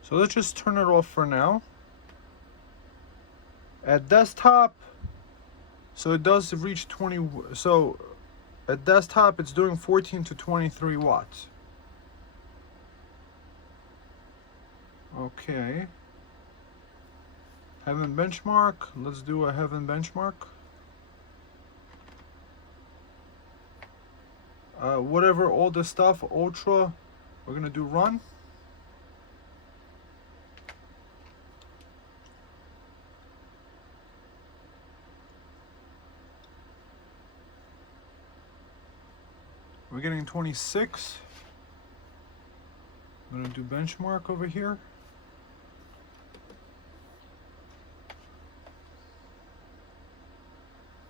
So let's just turn it off for now. At desktop, so it does reach 20, so at desktop it's doing 14 to 23 watts. Okay. Heaven benchmark, let's do a heaven benchmark. Whatever, all the stuff, ultra, we're gonna do run. We're getting 26. I'm gonna do benchmark over here.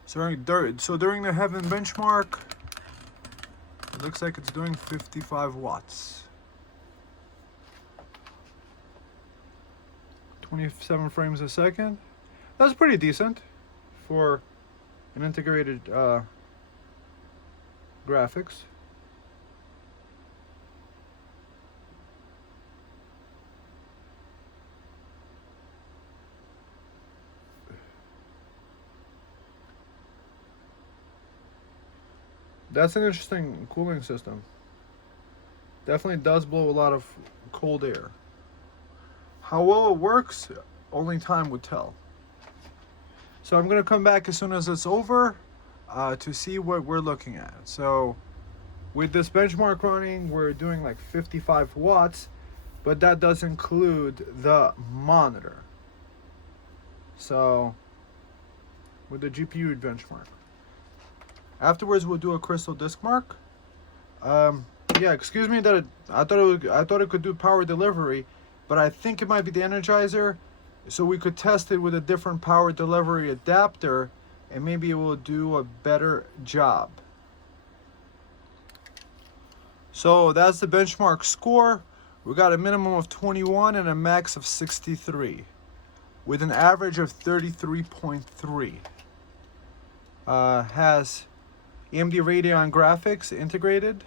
So during the heaven benchmark, it looks like it's doing 55 watts. 27 frames a second. That's pretty decent for an integrated graphics. That's an interesting cooling system. Definitely does blow a lot of cold air. How well it works, only time would tell. So I'm gonna come back as soon as it's over to see what we're looking at. So with this benchmark running, we're doing like 55 watts, but that does include the monitor. So with the GPU benchmark. Afterwards, we'll do a crystal disk mark. Yeah, excuse me that I thought it could do power delivery, but I think it might be the Energizer, so we could test it with a different power delivery adapter, and maybe it will do a better job. So that's the benchmark score. We got a minimum of 21 and a max of 63, with an average of 33.3. Has AMD Radeon graphics integrated,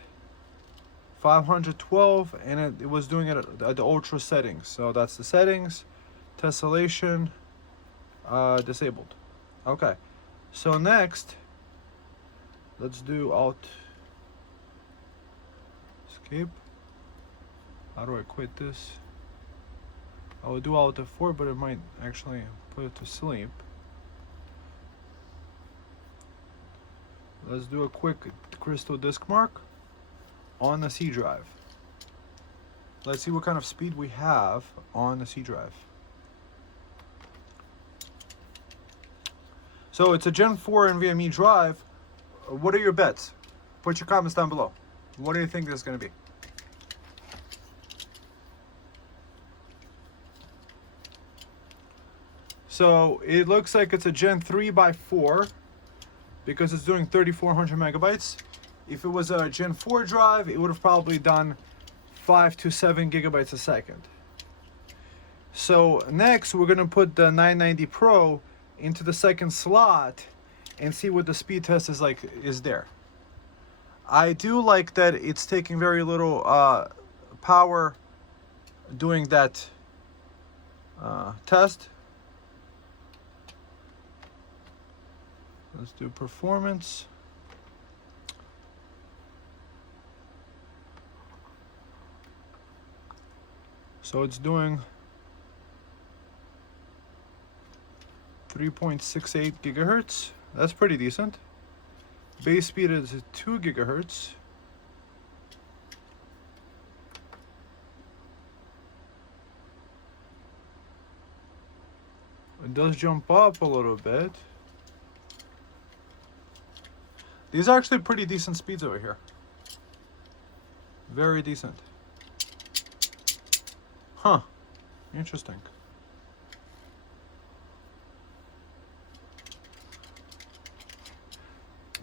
512, and it was doing it at the ultra settings. So that's the settings, tessellation, disabled. Okay, so next, let's do Alt Escape. How do I quit this? I would do Alt F4, but it might actually put it to sleep. Let's do a quick crystal disk mark on the C drive. Let's see what kind of speed we have on the C drive. So it's a Gen 4 NVMe drive. What are your bets? Put your comments down below. What do you think this is going to be? So it looks like it's a Gen 3 by 4. Because it's doing 3,400 megabytes. If it was a Gen 4 drive, it would have probably done 5 to 7 gigabytes a second. So next, we're gonna put the 990 Pro into the second slot and see what the speed test is there. I do like that it's taking very little power doing that test. Let's do performance. So it's doing 3.68 gigahertz. That's pretty decent. Base speed is 2 gigahertz. It does jump up a little bit. These are actually pretty decent speeds over here. Very decent. Huh. Interesting.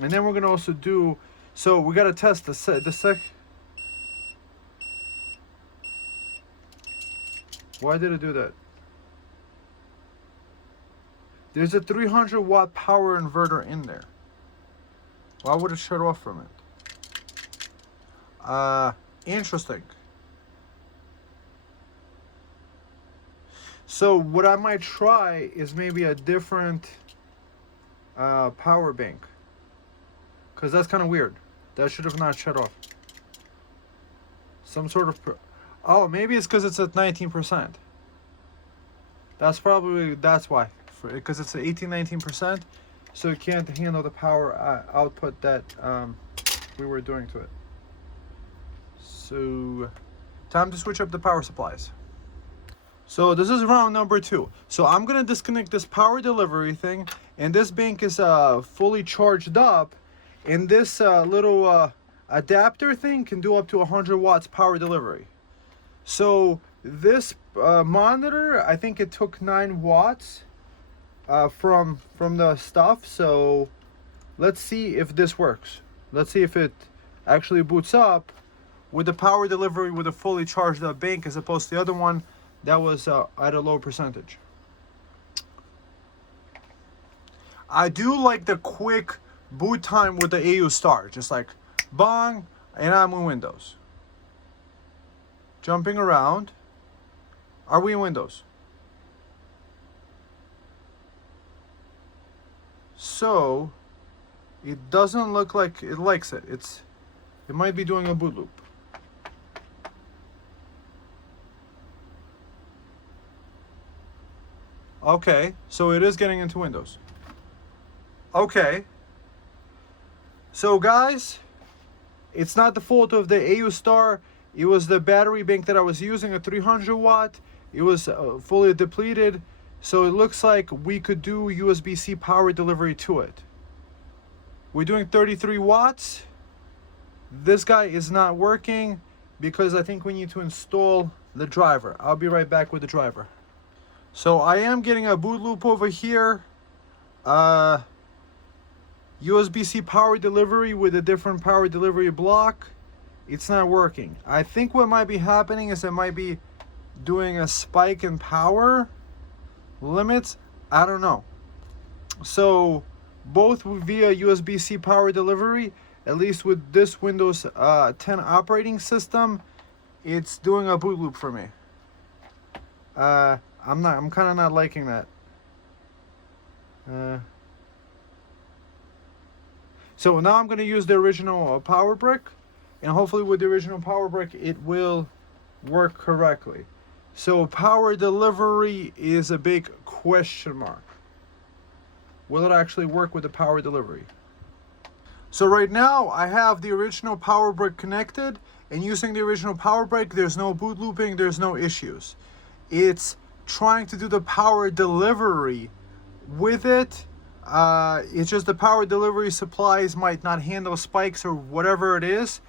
And then we're going to also do... So we got to test the sec... Why did it do that? There's a 300 watt power inverter in there. Why would it shut off from it? Interesting. So what I might try is maybe a different power bank, because that's kind of weird. That should have not shut off. Some sort of oh, maybe it's because it's at 19%. That's why, because it's at 18-19%, so it can't handle the power output that we were doing to it. So time to switch up the power supplies. So this is round number 2. So I'm gonna disconnect this power delivery thing, and this bank is fully charged up, and this little adapter thing can do up to 100 watts power delivery. So this monitor, I think it took 9 watts from the stuff. So let's see if this works. Let's see if it actually boots up with the power delivery with a fully charged up bank, as opposed to the other one that was at a low percentage. I do like the quick boot time with the AOOSTAR, just like bang, and I'm in Windows. Jumping around. Are we in Windows? So it doesn't look like it likes it. It might be doing a boot loop. Okay, so it is getting into Windows. Okay. So guys, it's not the fault of the AOOSTAR. It was the battery bank that I was using, a 300 watt. It was fully depleted. So it looks like we could do USB-C power delivery to it. We're doing 33 watts. This guy is not working because I think we need to install the driver. I'll be right back with the driver. So I am getting a boot loop over here. USB-C power delivery with a different power delivery block. It's not working. I think what might be happening is it might be doing a spike in power limits. I don't know. So both via USB-C power delivery, at least with this Windows 10 operating system, it's doing a boot loop for me. I'm kind of not liking that. So now I'm going to use the original power brick, and hopefully with the original power brick it will work correctly. So power delivery is a big question mark. Will it actually work with the power delivery? So right now I have the original power brick connected, and using the original power brick, there's no boot looping, there's no issues. It's trying to do the power delivery with it. It's just the power delivery supplies might not handle spikes or whatever it is.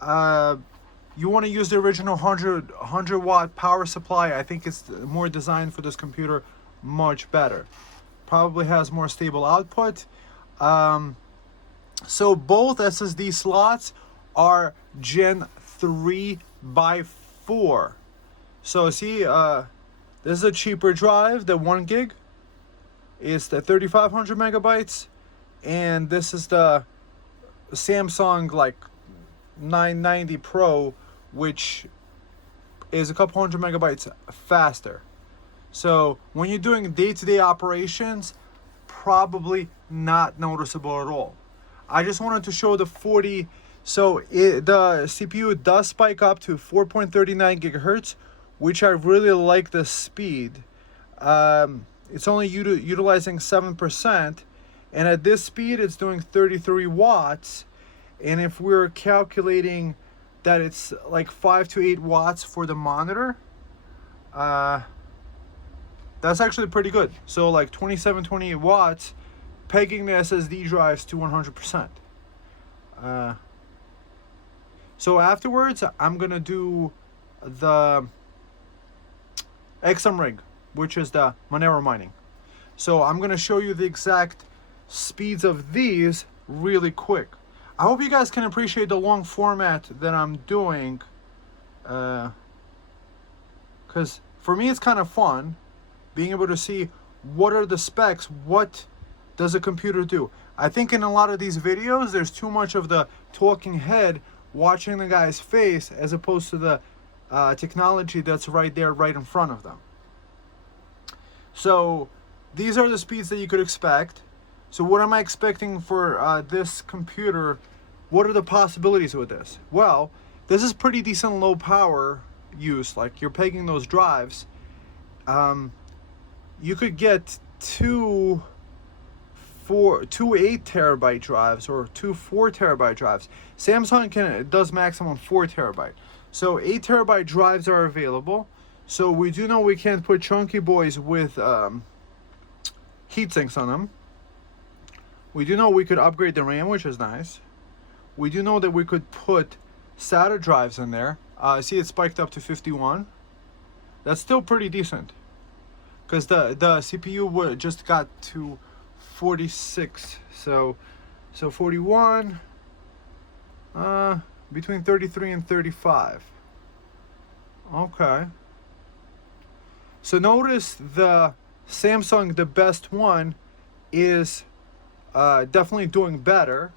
You want to use the original 100 watt power supply. I think it's more designed for this computer, much better. Probably has more stable output. So both SSD slots are Gen 3 by 4. So see, this is a cheaper drive. The 1 gig is the 3500 megabytes, and this is the Samsung like 990 Pro, which is a couple hundred megabytes faster. So when you're doing day-to-day operations, probably not noticeable at all. I just wanted to show the 40. So the CPU does spike up to 4.39 gigahertz, which I really like the speed. It's only utilizing 7%, and at this speed it's doing 33 watts. And if we're calculating that it's like 5 to 8 watts for the monitor, that's actually pretty good. So like 27-28 watts, pegging the SSD drives to 100%. So afterwards I'm gonna do the XM rig, which is the Monero mining. So I'm gonna show you the exact speeds of these really quick. I hope you guys can appreciate the long format that I'm doing, because for me it's kind of fun being able to see what are the specs, what does a computer do. I think in a lot of these videos there's too much of the talking head watching the guy's face as opposed to the technology that's right there, right in front of them. So these are the speeds that you could expect. So what am I expecting for this computer? What are the possibilities with this? Well, this is pretty decent low power use. Like you're pegging those drives. You could get two 8 terabyte drives or two 4 terabyte drives. Samsung does maximum 4 terabyte. So 8 terabyte drives are available. So we do know we can't put chunky boys with heat sinks on them. We do know we could upgrade the RAM, which is nice. We do know that we could put SATA drives in there. See, it spiked up to 51. That's still pretty decent, because the CPU just got to 46. So 41, between 33 and 35. Okay. So notice the Samsung, the best one, is definitely doing better.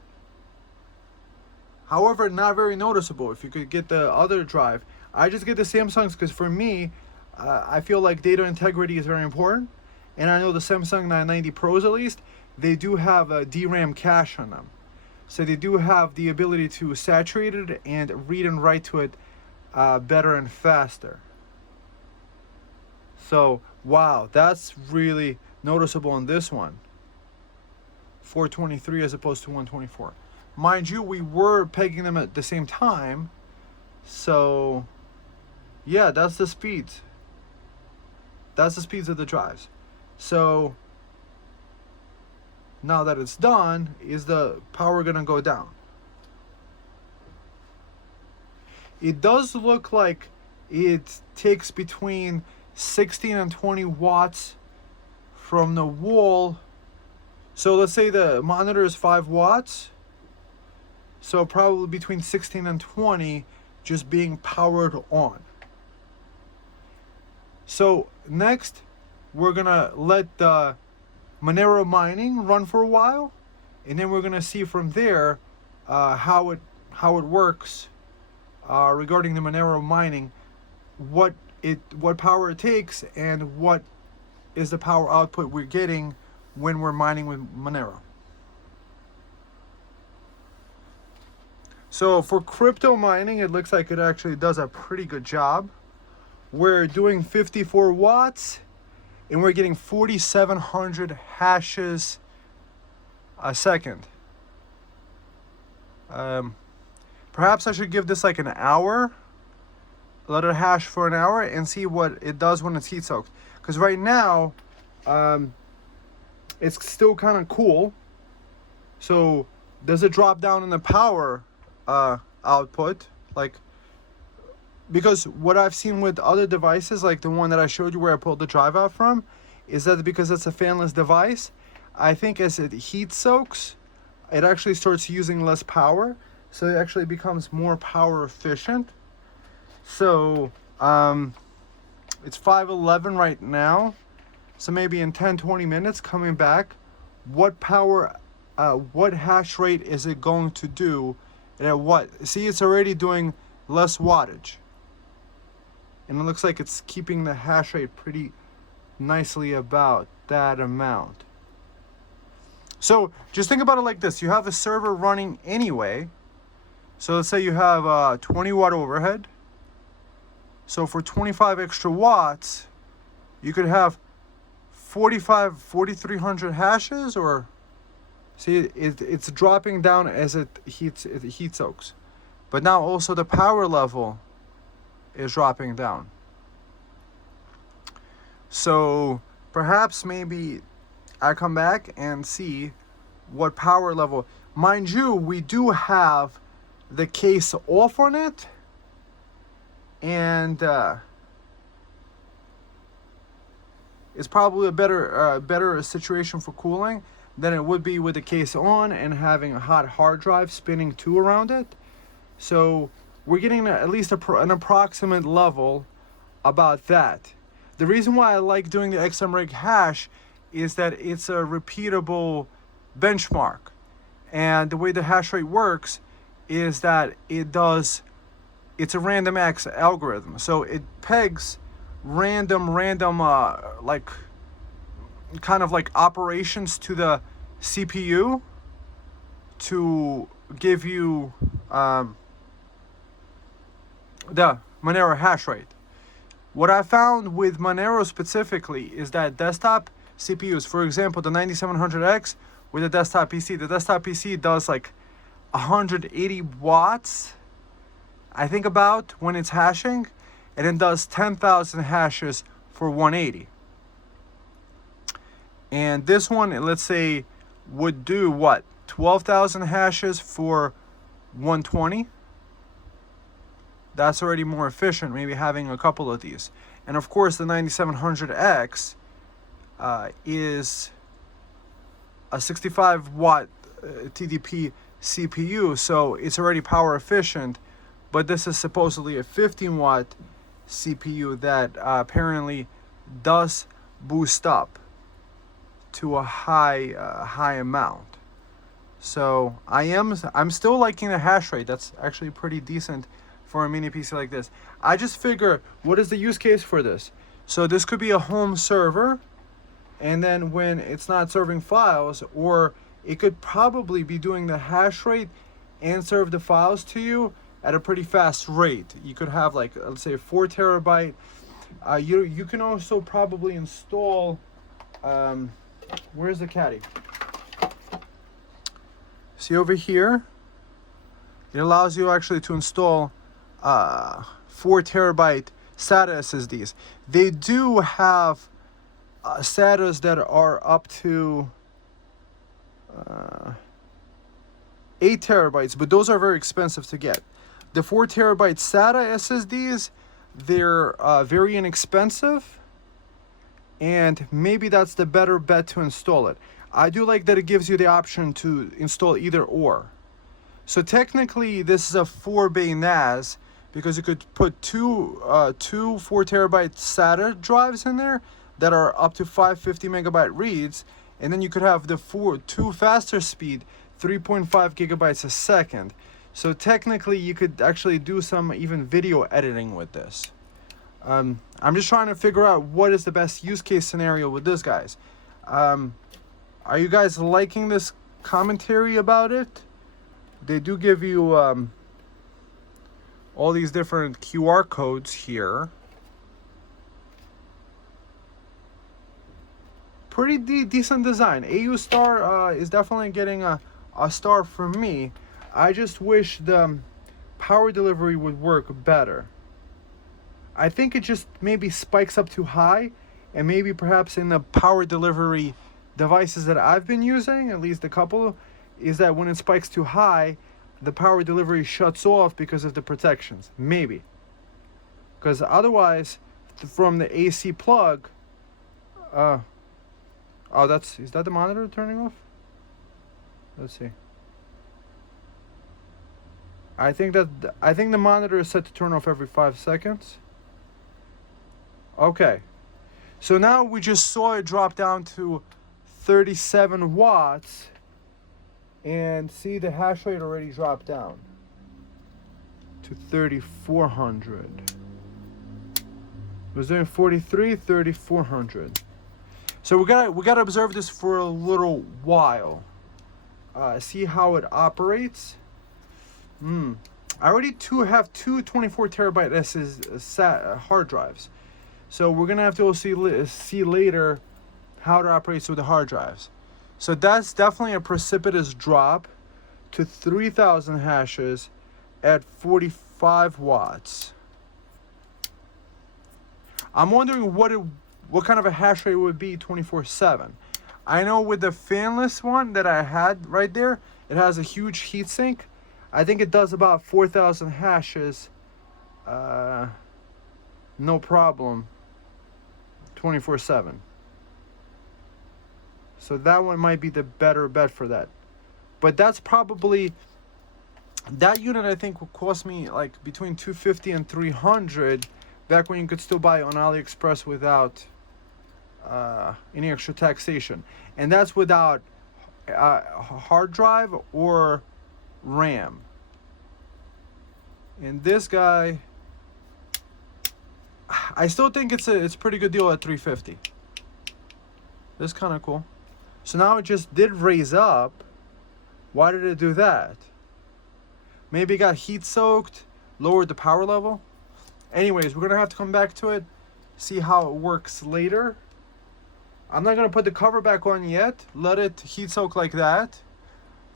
However, not very noticeable. If you could get the other drive, I just get the Samsungs because for me, I feel like data integrity is very important. And I know the Samsung 990 Pros, at least, they do have a DRAM cache on them. So they do have the ability to saturate it and read and write to it better and faster. So, wow, that's really noticeable on this one. 423 as opposed to 124. Mind you, we were pegging them at the same time. So, yeah, that's the speeds. That's the speeds of the drives. So, now that it's done, is the power going to go down? It does look like it takes between 16 and 20 watts from the wall. So let's say the monitor is 5 watts. So probably between 16 and 20 just being powered on. So next, we're going to let the Monero mining run for a while. And then we're going to see from there how it works regarding the Monero mining, what power it takes, and what is the power output we're getting when we're mining with Monero. So for crypto mining, it looks like it actually does a pretty good job. We're doing 54 watts and we're getting 4,700 hashes a second. Perhaps I should give this like an hour, let it hash for an hour and see what it does when it's heat soaked. Because right now, it's still kind of cool. So does it drop down in the power output? Like, because what I've seen with other devices, like the one that I showed you where I pulled the drive out from, is that because it's a fanless device, I think as it heat soaks, it actually starts using less power. So it actually becomes more power efficient. So it's 5:11 right now. So maybe in 10-20 minutes coming back, what hash rate is it going to do? And at what? See, it's already doing less wattage. And it looks like it's keeping the hash rate pretty nicely about that amount. So just think about it like this. You have a server running anyway. So let's say you have 20 watt overhead. So for 25 extra watts, you could have 4,300 hashes, or see, it's dropping down as it heat soaks. But now also the power level is dropping down. So perhaps maybe I come back and see what power level. Mind you, we do have the case off on it, and it's probably a better situation for cooling than it would be with the case on and having a hot hard drive spinning too around it. So we're getting at least an approximate level about that. The reason why I like doing the XMRig hash is that it's a repeatable benchmark. And the way the hash rate works is that it's a random access algorithm. So it pegs random kind of like operations to the CPU to give you the Monero hash rate. What I found with Monero specifically is that desktop CPUs, for example, the 9700X with the desktop PC does like 180 watts, I think, about when it's hashing, and it does 10,000 hashes for 180. And this one, let's say, would do what? 12,000 hashes for 120. That's already more efficient, maybe having a couple of these. And of course, the 9700X is a 65 watt TDP CPU, so it's already power efficient. But this is supposedly a 15 watt CPU that apparently does boost up to a high amount. So I'm still liking the hash rate. That's actually pretty decent for a mini PC like this. I just figure, what is the use case for this? So this could be a home server, and then when it's not serving files, or it could probably be doing the hash rate and serve the files to you at a pretty fast rate. You could have, like, let's say 4 terabyte. You can also probably install, where's the caddy? See over here, it allows you actually to install 4 terabyte SATA SSDs. They do have SATAs that are up to 8 terabytes, but those are very expensive to get. The 4 terabyte SATA SSDs, they're very inexpensive, and maybe that's the better bet to install it. I do like that it gives you the option to install either or. So technically, this is a 4-bay NAS, because you could put two 4 terabyte SATA drives in there that are up to 550 megabyte reads, and then you could have the two faster speed 3.5 gigabytes a second. So technically, you could actually do some even video editing with this. I'm just trying to figure out what is the best use case scenario with this, guys. Are you guys liking this commentary about it? They do give you all these different QR codes here. Pretty decent design. AOOSTAR is definitely getting a star from me. I just wish the power delivery would work better. I think it just maybe spikes up too high, and maybe perhaps in the power delivery devices that I've been using, at least a couple, is that when it spikes too high, the power delivery shuts off because of the protections. Maybe. Because otherwise, from the AC plug, is that the monitor turning off? Let's see. I think the monitor is set to turn off every 5 seconds. Okay. So now we just saw it drop down to 37 watts. And see, the hash rate already dropped down to 3,400. It was doing 43, 3,400. So we gotta observe this for a little while. See how it operates. I already have two 24 terabyte hard drives. So we're gonna have to see later how it operates with the hard drives. So that's definitely a precipitous drop to 3,000 hashes at 45 watts. I'm wondering what kind of a hash rate would be 24/7. I know with the fanless one that I had right there, it has a huge heatsink. I think it does about 4,000 hashes, no problem, 24/7. So that one might be the better bet for that. But that's probably, that unit I think will cost me like between $250 and $300 back when you could still buy it on AliExpress without any extra taxation. And that's without hard drive or RAM. And this guy, I still think it's a pretty good deal at $350. This is kind of cool. So now it just did raise up. Why did it do that? Maybe it got heat soaked, lowered the power level. Anyways, we're gonna have to come back to it, see how it works later. I'm not gonna put the cover back on yet. Let it heat soak like that.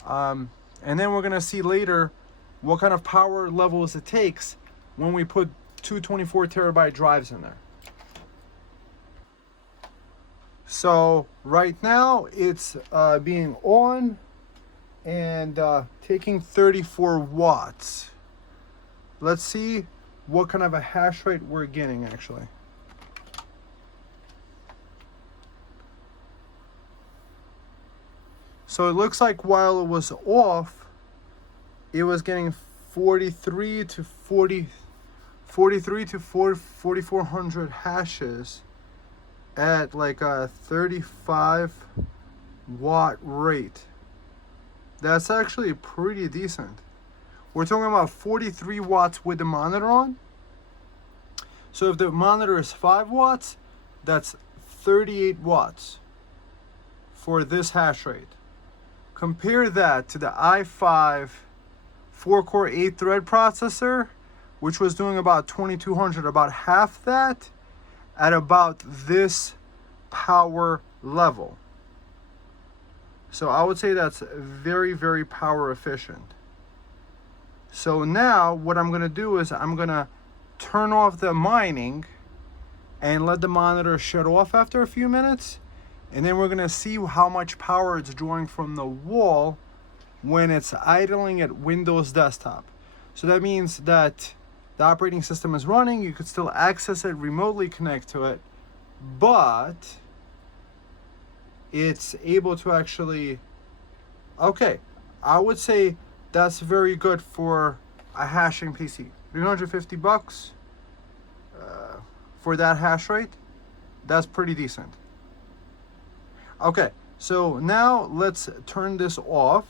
And then we're gonna see later what kind of power levels it takes when we put two 24 terabyte drives in there. So right now it's being on and taking 34 watts. Let's see what kind of a hash rate we're getting actually. So it looks like while it was off, it was getting 4,400 hashes at like a 35 watt rate. That's actually pretty decent. We're talking about 43 watts with the monitor on. So if the monitor is 5 watts, that's 38 watts for this hash rate. Compare that to the i5 4-core 8-thread processor, which was doing about 2200, about half that, at about this power level. So I would say that's very, very power efficient. So now what I'm going to do is I'm going to turn off the mining and let the monitor shut off after a few minutes. And then we're going to see how much power it's drawing from the wall when it's idling at Windows desktop. So that means that the operating system is running. You could still access it, remotely connect to it, but it's able to actually, okay, I would say that's very good for a hashing PC. $350 for that hash rate. That's pretty decent. Okay, so now let's turn this off.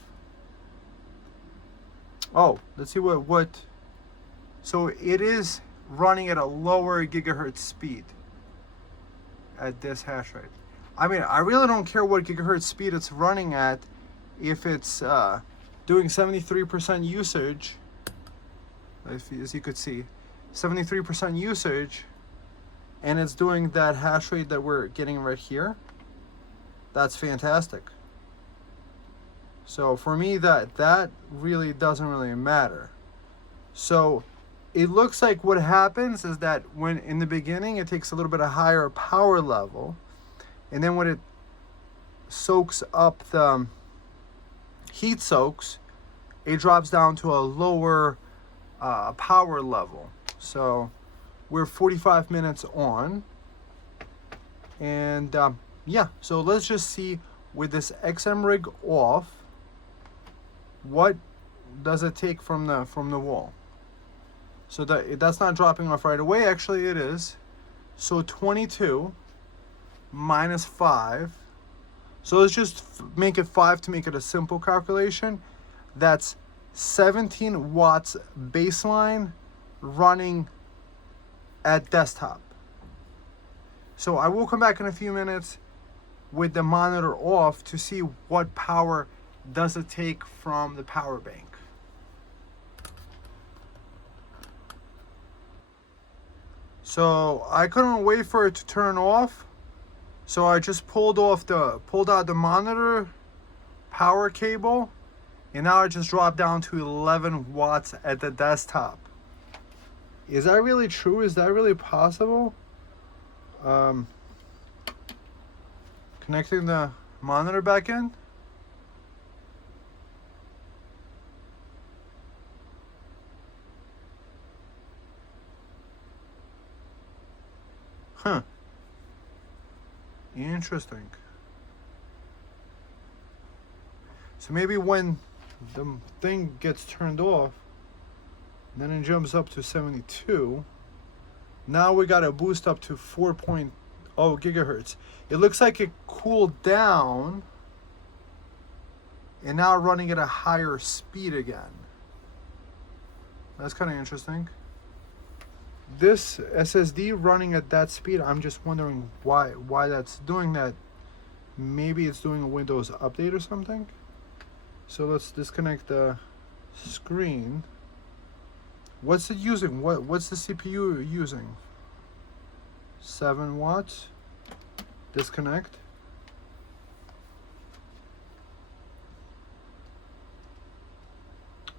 Oh, let's see what. So it is running at a lower gigahertz speed at this hash rate. I mean, I really don't care what gigahertz speed it's running at if it's doing 73% usage. As you could see, 73% usage, and it's doing that hash rate that we're getting right here. That's fantastic. So for me, that really doesn't really matter. So it looks like what happens is that when in the beginning it takes a little bit of higher power level, and then when it soaks up the heat soaks, it drops down to a lower power level. So we're 45 minutes on, and yeah, so let's just see with this XM rig off, what does it take from the wall. So that's not dropping off right away. Actually, it is. So 22 minus 5. So let's just make it 5 to make it a simple calculation. That's 17 watts baseline running at desktop. So I will come back in a few minutes with the monitor off to see what power does it take from the power bank. So I couldn't wait for it to turn off, so I just pulled out the monitor power cable, and now it just dropped down to 11 watts at the desktop. Is that really true? Is that really possible? Connecting the monitor back in. Huh. Interesting. So maybe when the thing gets turned off, then it jumps up to 72. Now we got to boost up to 4.0 gigahertz. It looks like it cooled down and now running at a higher speed again. That's kind of interesting. This SSD running at that speed, I'm just wondering why that's doing that. Maybe it's doing a Windows update or something. So let's disconnect the screen. What's it using? What's the CPU using? 7 watts. Disconnect.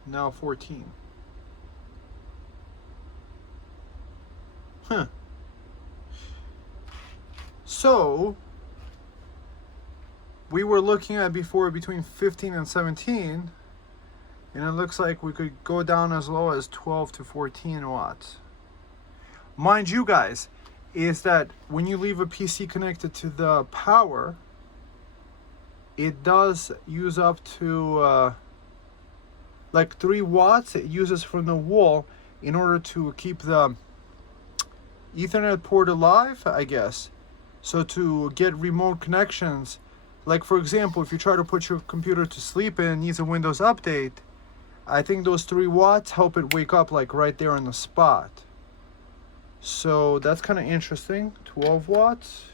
Now 14. Huh. So we were looking at before between 15 and 17, and it looks like we could go down as low as 12 to 14 watts. Mind you guys, is that when you leave a PC connected to the power, it does use up to like 3 watts. It uses from the wall in order to keep the Ethernet port alive, I guess. So to get remote connections, like for example, if you try to put your computer to sleep and it needs a Windows update, I think those 3 watts help it wake up like right there on the spot. So that's kind of interesting. 12 watts,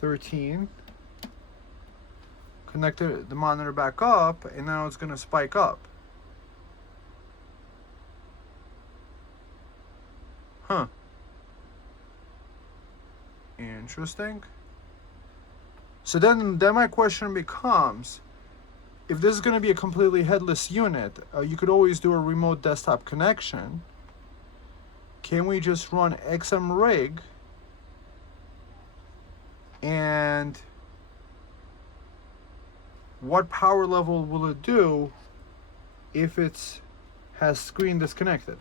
13. Connected the monitor back up, and now it's going to spike up. Huh. Interesting. So then my question becomes, if this is going to be a completely headless unit, you could always do a remote desktop connection. Can we just run xmrig and what power level will it do if it has screen disconnected?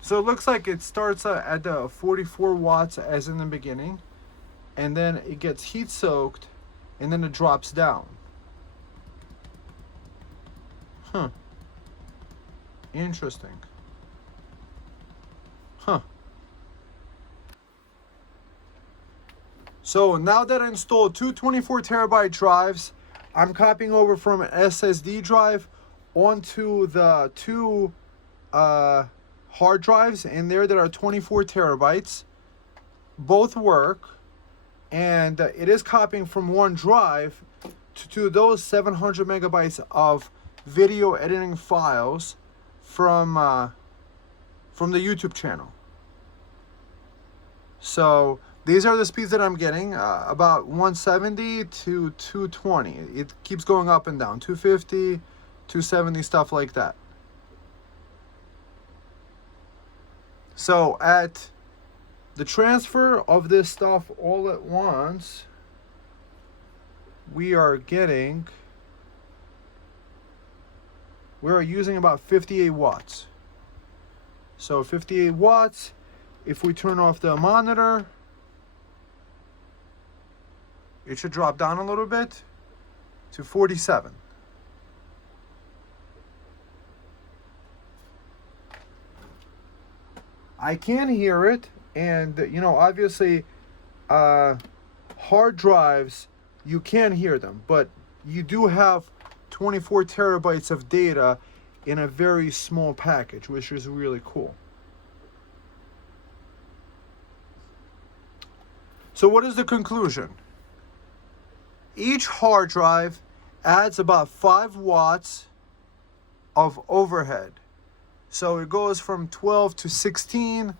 So it looks like it starts at the 44 watts as in the beginning, and then it gets heat soaked, and then it drops down. Huh. Interesting. Huh. So now that I installed 2 24 terabyte drives, I'm copying over from an SSD drive onto the 2 hard drives in there that are 24 terabytes. Both work, and it is copying from one drive to those 700 megabytes of video editing files from the YouTube channel. So these are the speeds that I'm getting, about 170 to 220. It keeps going up and down, 250, 270, stuff like that. So at the transfer of this stuff all at once, we are using about 58 watts. So 58 watts, if we turn off the monitor, it should drop down a little bit to 47. I can hear it, and you know, obviously hard drives, you can hear them, but you do have 24 terabytes of data in a very small package, which is really cool. So what is the conclusion? Each hard drive adds about 5 watts of overhead. So it goes from 12 to 16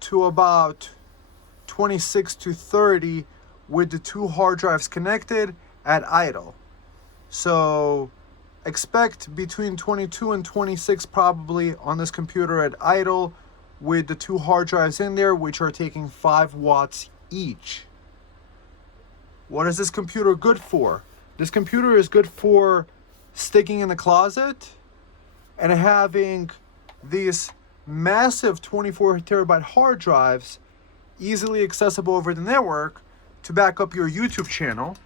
to about 26 to 30 with the 2 hard drives connected at idle. So expect between 22 and 26 probably on this computer at idle with the 2 hard drives in there, which are taking 5 watts each. What is this computer good for? This computer is good for sticking in the closet and having these massive 24 terabyte hard drives easily accessible over the network to back up your YouTube channel,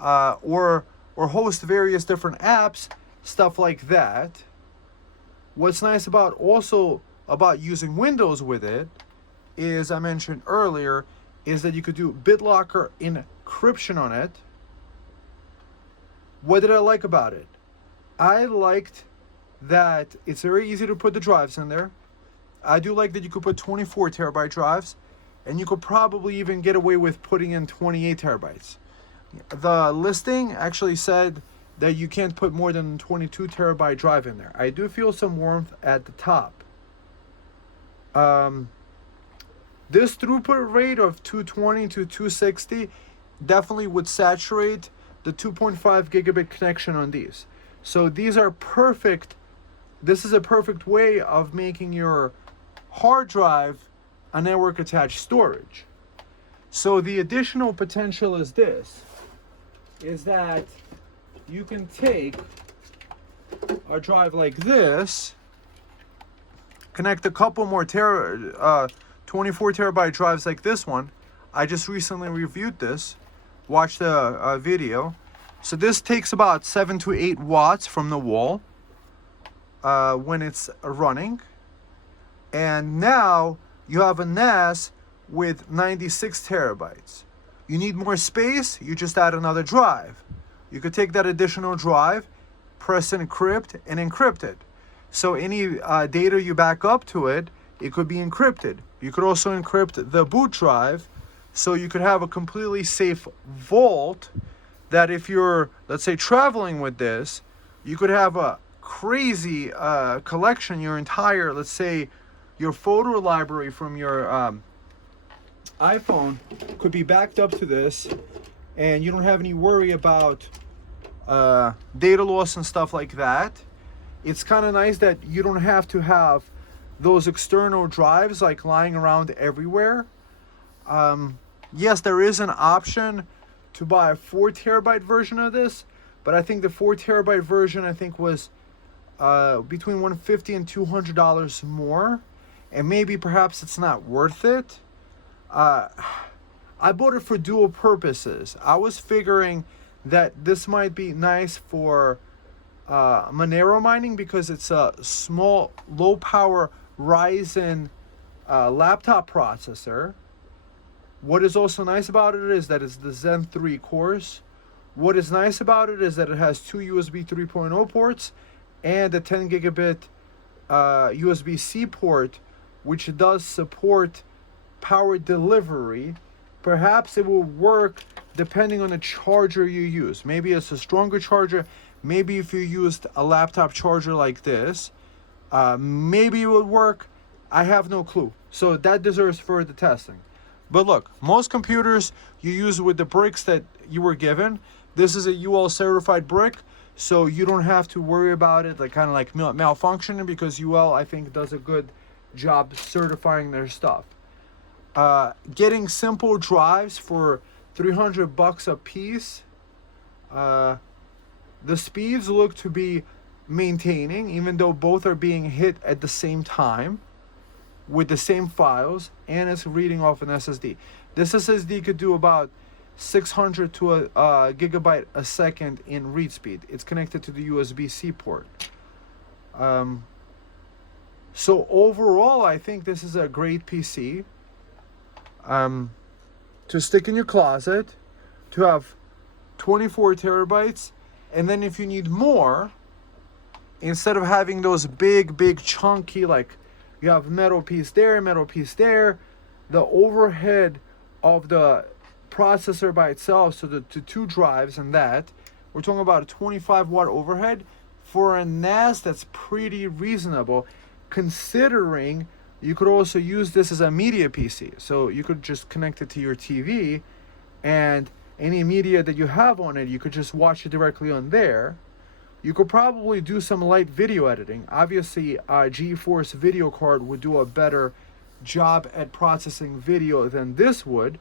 or host various different apps, stuff like that. What's nice about using Windows with it is, I mentioned earlier, is that you could do BitLocker encryption on it. What did I like about it? I liked that it's very easy to put the drives in there. I do like that you could put 24 terabyte drives, and you could probably even get away with putting in 28 terabytes. The listing actually said that you can't put more than 22 terabyte drive in there. I do feel some warmth at the top. This throughput rate of 220 to 260 definitely would saturate the 2.5 gigabit connection on these. So these are perfect. This is a perfect way of making your hard drive a network attached storage. So the additional potential is this, is that you can take a drive like this, connect a couple more 24 terabyte drives like this one. I just recently reviewed this, watched a video. So this takes about 7 to 8 watts from the wall when it's running. And now you have a NAS with 96 terabytes. You need more space, you just add another drive. You could take that additional drive, press encrypt, and encrypt it. So any data you back up to it, it could be encrypted. You could also encrypt the boot drive, so you could have a completely safe vault that if you're, let's say, traveling with this, you could have a crazy collection, your entire, let's say, your photo library from your iPhone could be backed up to this, and you don't have any worry about data loss and stuff like that. It's kind of nice that you don't have to have those external drives like lying around everywhere. Yes, there is an option to buy a 4 terabyte version of this, but I think the 4 terabyte version was between $150 and $200 more, and maybe perhaps it's not worth it. I bought it for dual purposes. I was figuring that this might be nice for Monero mining because it's a small, low power Ryzen laptop processor. What is also nice about it is that it's the Zen 3 cores. What is nice about it is that it has 2 USB 3.0 ports and a 10 gigabit USB-C port, which does support power delivery. Perhaps it will work depending on the charger you use. Maybe it's a stronger charger. Maybe if you used a laptop charger like this, maybe it would work. I have no clue. So that deserves further testing. But look, most computers you use with the bricks that you were given. This is a UL certified brick, so you don't have to worry about it kind of malfunctioning, because UL, I think, does a good job certifying their stuff. Getting simple drives for $300 a piece. The speeds look to be maintaining, even though both are being hit at the same time with the same files, and it's reading off an SSD. This SSD could do about 600 to a gigabyte a second in read speed. It's connected to the USB-C port. So overall, I think this is a great PC to stick in your closet, to have 24 terabytes, and then if you need more, instead of having those big chunky, like you have metal piece there, the overhead of the processor by itself, so the 2 drives and that, we're talking about a 25 watt overhead for a NAS. That's pretty reasonable, considering you could also use this as a media PC. So you could just connect it to your TV, and any media that you have on it, you could just watch it directly on there. You could probably do some light video editing. Obviously, a GeForce video card would do a better job at processing video than this would,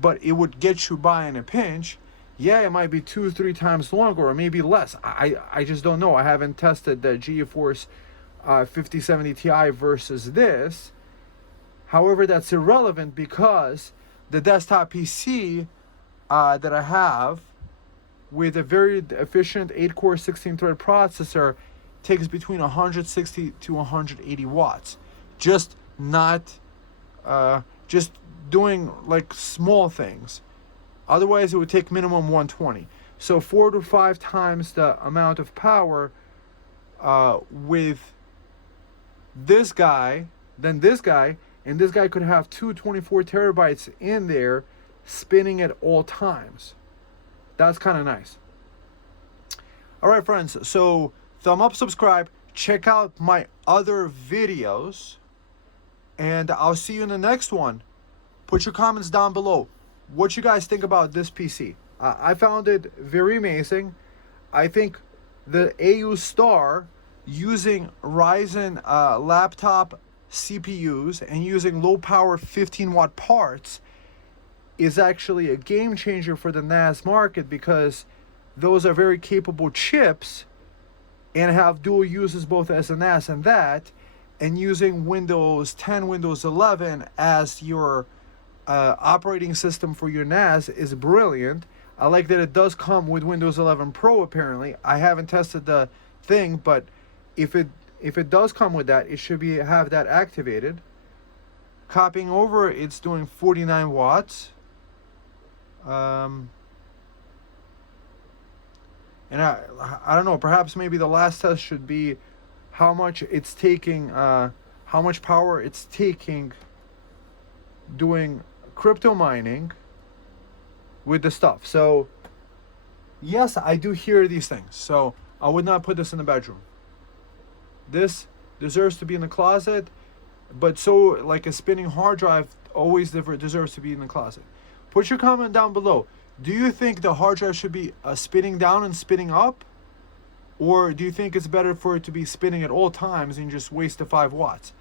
but it would get you by in a pinch. Yeah, it might be 2-3 times longer, or maybe less. I just don't know. I haven't tested the GeForce 5070 Ti versus this. However, that's irrelevant because the desktop PC that I have with a very efficient 8-core 16-thread processor takes between 160 to 180 watts. Just doing like small things. Otherwise, it would take minimum 120. So 4 to 5 times the amount of power with this guy than this guy, and this guy could have two 24 terabytes in there spinning at all times. That's kind of nice. All right, friends, so thumb up, subscribe, check out my other videos, and I'll see you in the next one. Put your comments down below. What you guys think about this PC? I found it very amazing. I think the AOOSTAR, using Ryzen laptop CPUs and using low power 15-watt parts, is actually a game changer for the NAS market, because those are very capable chips and have dual uses both as a NAS and that, and using Windows 10, Windows 11 as your operating system for your NAS is brilliant. I like that it does come with Windows 11 Pro apparently. I haven't tested the thing, but if it does come with that, it should have that activated. Copying over, it's doing 49 watts. And I don't know, perhaps maybe the last test should be how much it's taking, how much power it's taking doing crypto mining with the stuff. So yes, I do hear these things, so I would not put this in the bedroom. This deserves to be in the closet, but so like a spinning hard drive always deserves to be in the closet. Put your comment down below. Do you think the hard drive should be spinning down and spinning up? Or do you think it's better for it to be spinning at all times and just waste the 5 watts?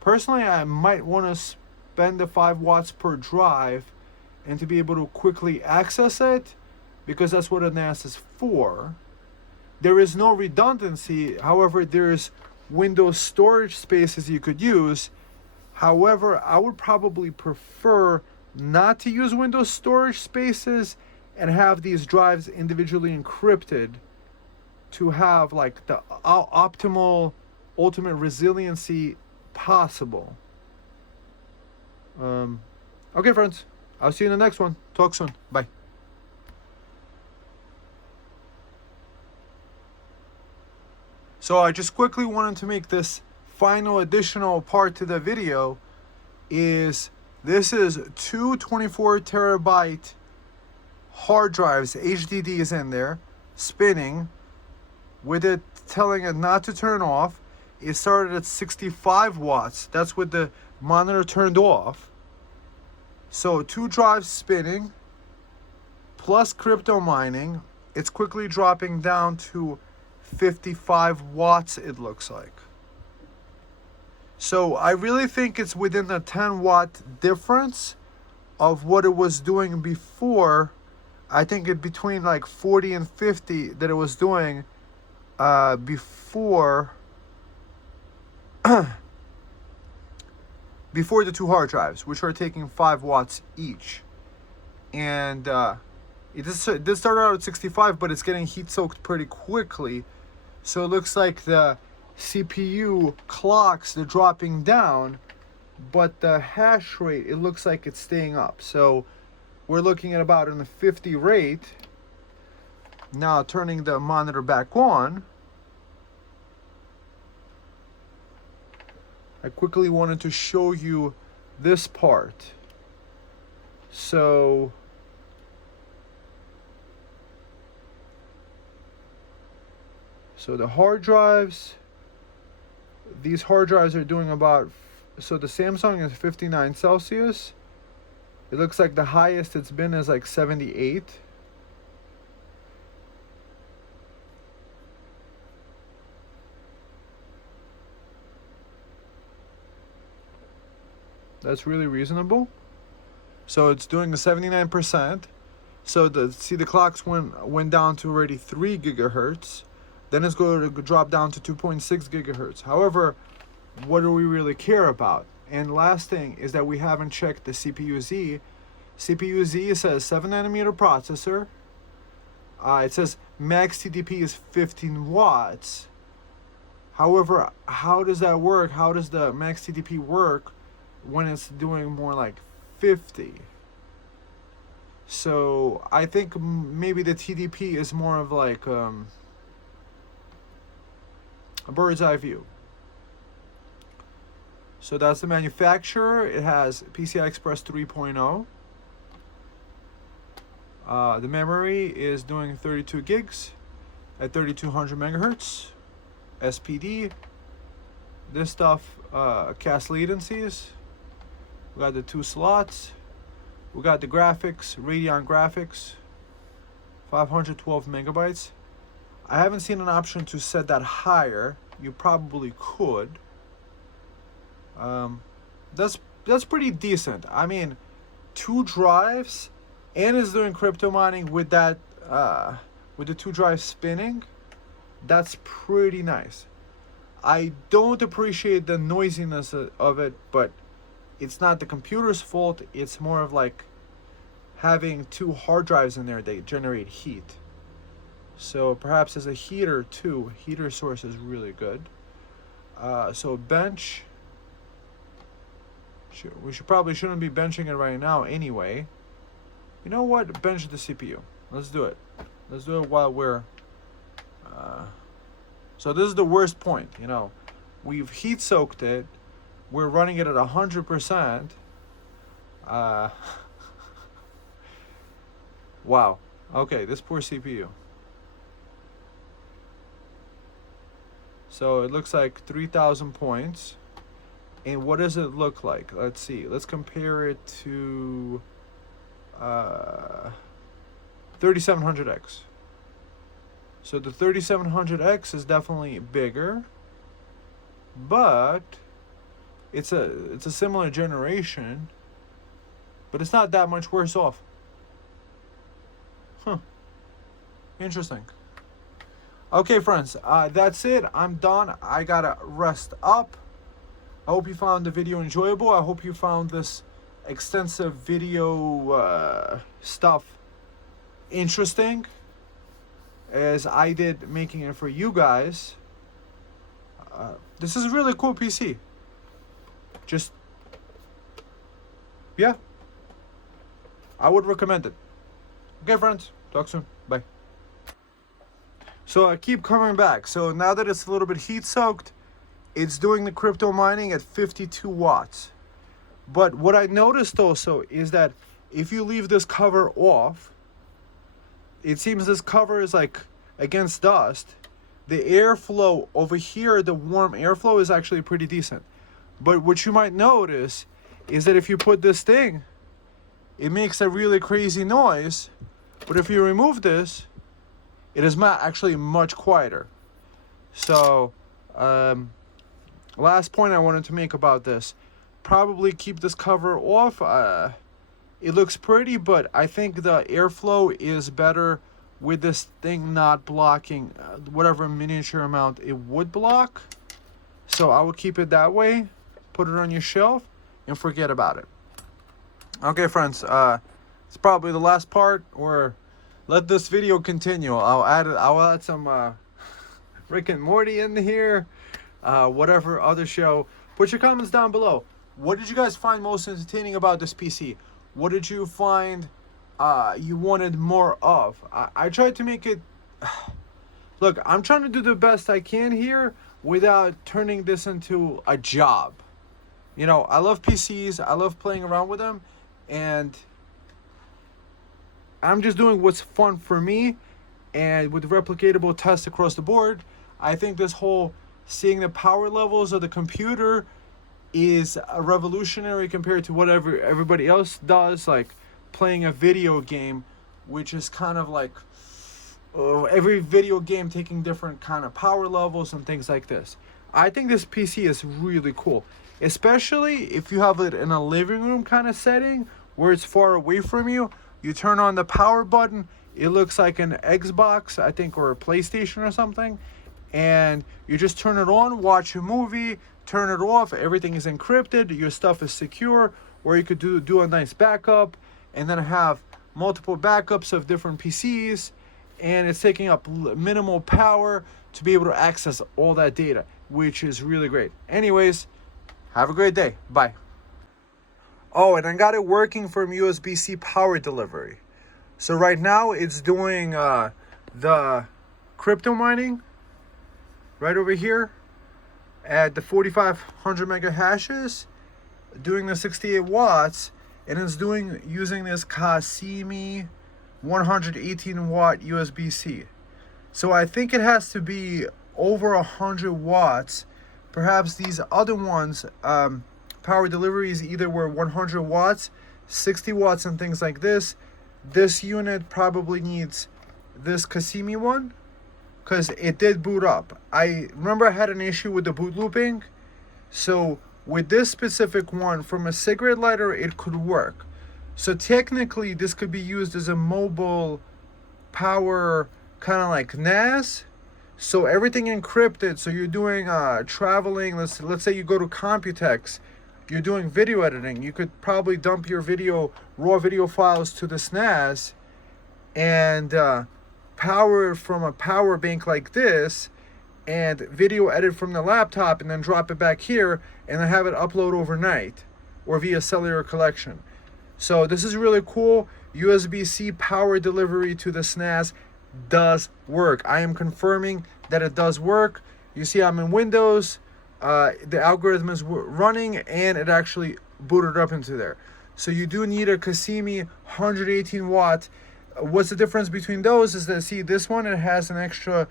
Personally, I might want to spend the 5 watts per drive and to be able to quickly access it, because that's what a NAS is for. There is no redundancy. However, there's Windows storage spaces you could use. However, I would probably prefer not to use Windows storage spaces and have these drives individually encrypted to have like the optimal, ultimate resiliency possible. Okay, friends, I'll see you in the next one. Talk soon. Bye. So I just quickly wanted to make this final additional part to the video. This is two 24 terabyte hard drives, HDDs in there, spinning, with it telling it not to turn off. It started at 65 watts. That's with the monitor turned off. So 2 drives spinning, plus crypto mining. It's quickly dropping down to 55 watts, it looks like. So I really think it's within the 10 watt difference of what it was doing before. I think it between like 40 and 50 that it was doing before before the 2 hard drives, which are taking 5 watts each. And it did start out at 65, but it's getting heat soaked pretty quickly. So it looks like the CPU clocks, they're dropping down, but the hash rate, it looks like it's staying up. So we're looking at about in the 50 rate. Now turning the monitor back on, I quickly wanted to show you this part. So the hard drives, these hard drives are doing about, so the Samsung is 59 Celsius. It looks like the highest it's been is like 78. That's really reasonable. So it's doing the 79%. So the clocks went down to already 3 gigahertz. Then it's going to drop down to 2.6 gigahertz. However, what do we really care about? And last thing is that we haven't checked the CPU-Z. CPU-Z says 7 nanometer processor. It says max TDP is 15 watts. However, how does that work? How does the max TDP work when it's doing more like 50? So I think maybe the TDP is more of like a bird's eye view. So that's the manufacturer. It has PCI Express 3.0. The memory is doing 32 gigs at 3200 megahertz. SPD. This stuff, cast latencies. We got the 2 slots. We got the graphics, Radeon graphics, 512 megabytes. I haven't seen an option to set that higher. You probably could. That's pretty decent. I mean, 2 drives, and is doing crypto mining with that, with the 2 drives spinning. That's pretty nice. I don't appreciate the noisiness of it, but it's not the computer's fault. It's more of like having 2 hard drives in there, they generate heat. So perhaps as a heater too, heater source is really good. So bench, we probably shouldn't be benching it right now anyway. You know what? Bench the CPU. Let's do it. Let's do it while we're... So this is the worst point, you know. We've heat soaked it. We're running it at 100%. Wow. Okay, this poor CPU. So it looks like 3,000 points. And what does it look like? Let's see. Let's compare it to 3700X. So the 3700X is definitely bigger, but it's a similar generation, but it's not that much worse off. Interesting. Okay, friends, that's it. I'm done. I gotta rest up. I hope you found the video enjoyable. I hope you found this extensive video stuff interesting, as I did making it for you guys. This is a really cool PC. Just, yeah, I would recommend it. Okay, friends, talk soon. Bye. So I keep coming back. So now that it's a little bit heat soaked, it's doing the crypto mining at 52 watts. But what I noticed also is that if you leave this cover off, it seems this cover is like against dust. The airflow over here, the warm airflow, is actually pretty decent. But what you might notice is that if you put this thing, it makes a really crazy noise. But if you remove this, it is actually much quieter. So, last point I wanted to make about this. Probably keep this cover off. It looks pretty, but I think the airflow is better with this thing not blocking whatever miniature amount it would block. So I would keep it that way, put it on your shelf, and forget about it. Okay, friends, it's probably the last part, or let this video continue. I'll add some Rick and Morty in here, whatever other show. Put your comments down below. What did you guys find most entertaining about this PC? What did you find you wanted more of? I tried to make it... Look, I'm trying to do the best I can here without turning this into a job. You know, I love PCs. I love playing around with them. And I'm just doing what's fun for me. And with replicatable tests across the board, I think this whole seeing the power levels of the computer is revolutionary compared to whatever everybody else does, like playing a video game, which is kind of like every video game taking different kind of power levels and things like this. I think this PC is really cool, especially if you have it in a living room kind of setting where it's far away from you. You turn on the power button, it looks like an Xbox, I think, or a PlayStation or something, and you just turn it on, watch a movie, turn it off, everything is encrypted, your stuff is secure, or you could do a nice backup and then have multiple backups of different PCs, and it's taking up minimal power to be able to access all that data, which is really great. Anyways, have a great day. Bye. Oh, and I got it working from USB-C power delivery. So right now it's doing the crypto mining. right over here at the 4500 mega hashes, doing the 68 watts, and it's using this Kasimi 118 watt USB-C. So I think it has to be over 100 watts. Perhaps these other ones, power deliveries either were 100 watts, 60 watts, and things like this. This unit probably needs this Kasimi one, because it did boot up. I remember I had an issue with the boot looping. So with this specific one, from a cigarette lighter, it could work. So technically, this could be used as a mobile power, kind of like NAS. So everything encrypted. So you're doing traveling. Let's say you go to Computex. You're doing video editing. You could probably dump your raw video files to this NAS, and power it from a power bank like this, and video edit from the laptop, and then drop it back here, and then have it upload overnight or via cellular collection. So this is really cool. USB-C power delivery to the NAS does work. I am confirming that it does work. You see I'm in Windows. The algorithm is running, and it actually booted up into there. So you do need a Kasimi 118 watt. What's the difference between those is that, see, this one, it has an extra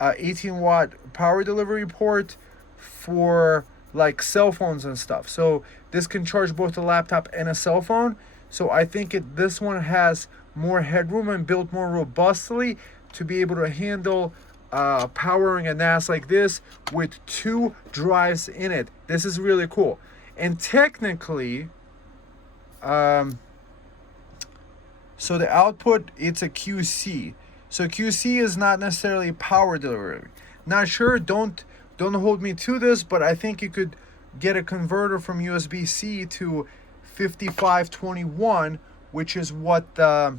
18 watt power delivery port for like cell phones and stuff. So this can charge both a laptop and a cell phone. So I think this one has more headroom and built more robustly to be able to handle powering a NAS like this with 2 drives in it. This is really cool. And technically, so the output, it's a QC. So QC is not necessarily power delivery. Not sure, don't hold me to this, but I think you could get a converter from USB-C to 5521, which is what the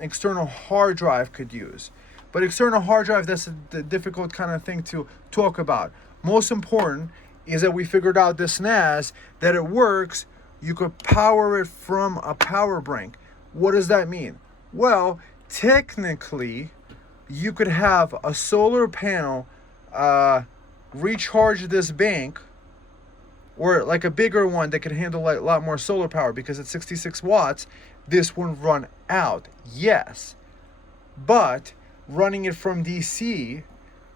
external hard drive could use. But external hard drive, that's the difficult kind of thing to talk about. Most important is that we figured out this NAS, that it works. You could power it from a power bank. What does that mean? Well, technically, you could have a solar panel recharge this bank, or like a bigger one that could handle a lot more solar power, because at 66 watts, this wouldn't run out. Yes, but running it from DC,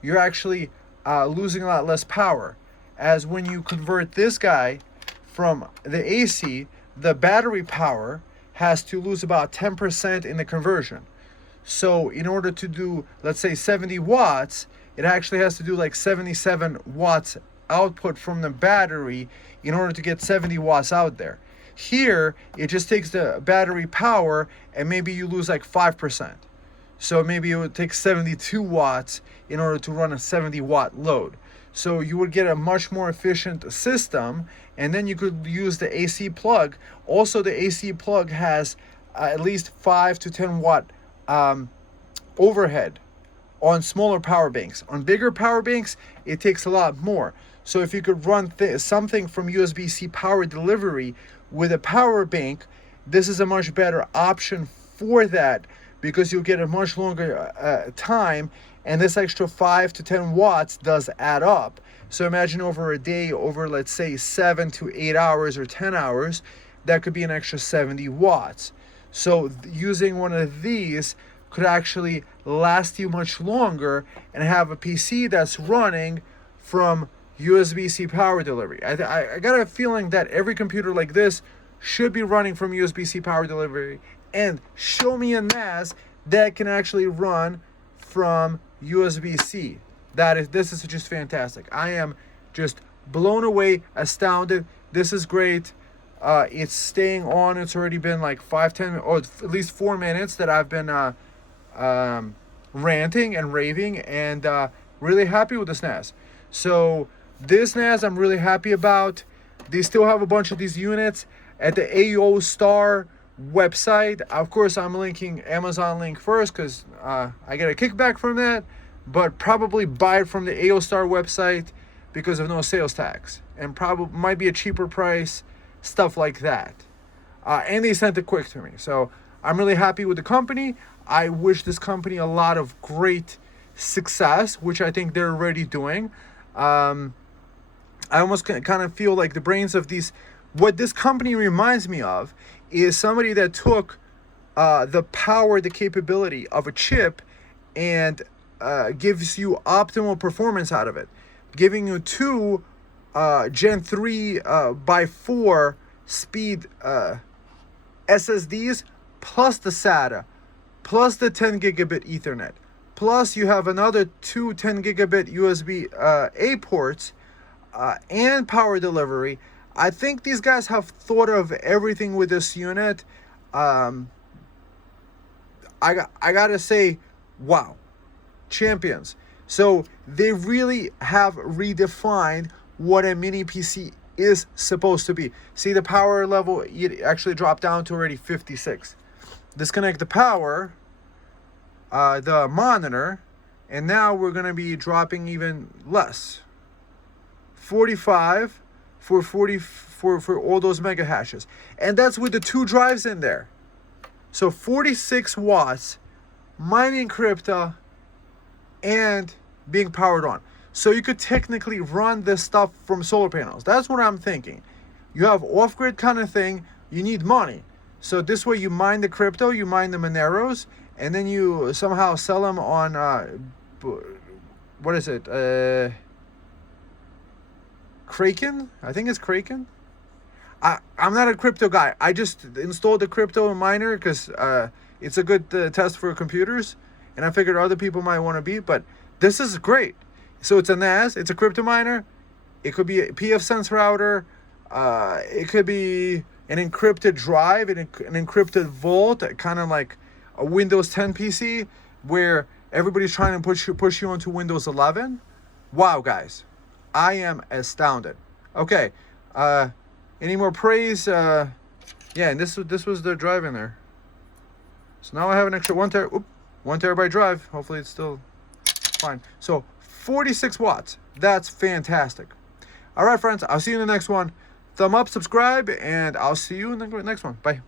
you're actually losing a lot less power. As when you convert this guy from the AC, the battery power has to lose about 10% in the conversion. So in order to do, let's say 70 watts, it actually has to do like 77 watts output from the battery in order to get 70 watts out there. Here, it just takes the battery power, and maybe you lose like 5%. So maybe it would take 72 watts in order to run a 70 watt load. So you would get a much more efficient system, and then you could use the AC plug. Also, the AC plug has at least 5 to 10 watt overhead on smaller power banks. On bigger power banks, it takes a lot more. So if you could run something from USB-C power delivery with a power bank, this is a much better option for that, because you'll get a much longer time, and this extra 5 to 10 watts does add up. So imagine over a day, over let's say 7 to 8 hours or 10 hours, that could be an extra 70 watts. So using one of these could actually last you much longer and have a PC that's running from USB-C power delivery. I got a feeling that every computer like this should be running from USB-C power delivery, and show me a NAS that can actually run from USB-C. This is just fantastic. I am just blown away, astounded. This is great. It's staying on. It's already been like 5-10 or at least 4 minutes that I've been ranting and raving, and really happy with this NAS. So this NAS I'm really happy about. They still have a bunch of these units at the AOOSTAR website. Of course, I'm linking Amazon link first because I get a kickback from that, but probably buy it from the AOOSTAR website because of no sales tax, and probably might be a cheaper price, stuff like that. And they sent it quick to me, so I'm really happy with the company. I wish this company a lot of great success, which I think they're already doing. I almost kind of feel like the brains of these, what this company reminds me of is somebody that took the power, the capability of a chip and gives you optimal performance out of it, giving you two Gen 3 by 4 speed SSDs plus the SATA plus the 10 gigabit Ethernet, plus you have another two 10 gigabit USB A ports and power delivery. I think these guys have thought of everything with this unit. I gotta say, wow, champions. So they really have redefined what a mini PC is supposed to be. See, the power level, it actually dropped down to already 56. Disconnect the power, the monitor, and now we're gonna be dropping even less. 45 for all those mega hashes, and that's with the two drives in there. So 46 watts, mining crypto, and being powered on. So you could technically run this stuff from solar panels. That's what I'm thinking. You have off-grid kind of thing, you need money. So this way you mine the crypto, you mine the Moneros, and then you somehow sell them on, what is it? Kraken? I think it's Kraken. I'm not a crypto guy. I just installed the crypto miner because it's a good test for computers, and I figured other people might want to be, but this is great. So it's a NAS, it's a crypto miner, it could be a pfSense router, it could be an encrypted drive, an encrypted vault, kind of like a Windows 10 PC where everybody's trying to push you onto Windows 11. Wow, guys, I am astounded. Okay, any more praise? Yeah, and this was the drive in there. So now I have an extra 1 terabyte drive. Hopefully it's still fine. So 46 watts. That's fantastic. All right, friends. I'll see you in the next one. Thumb up, subscribe, and I'll see you in the next one. Bye.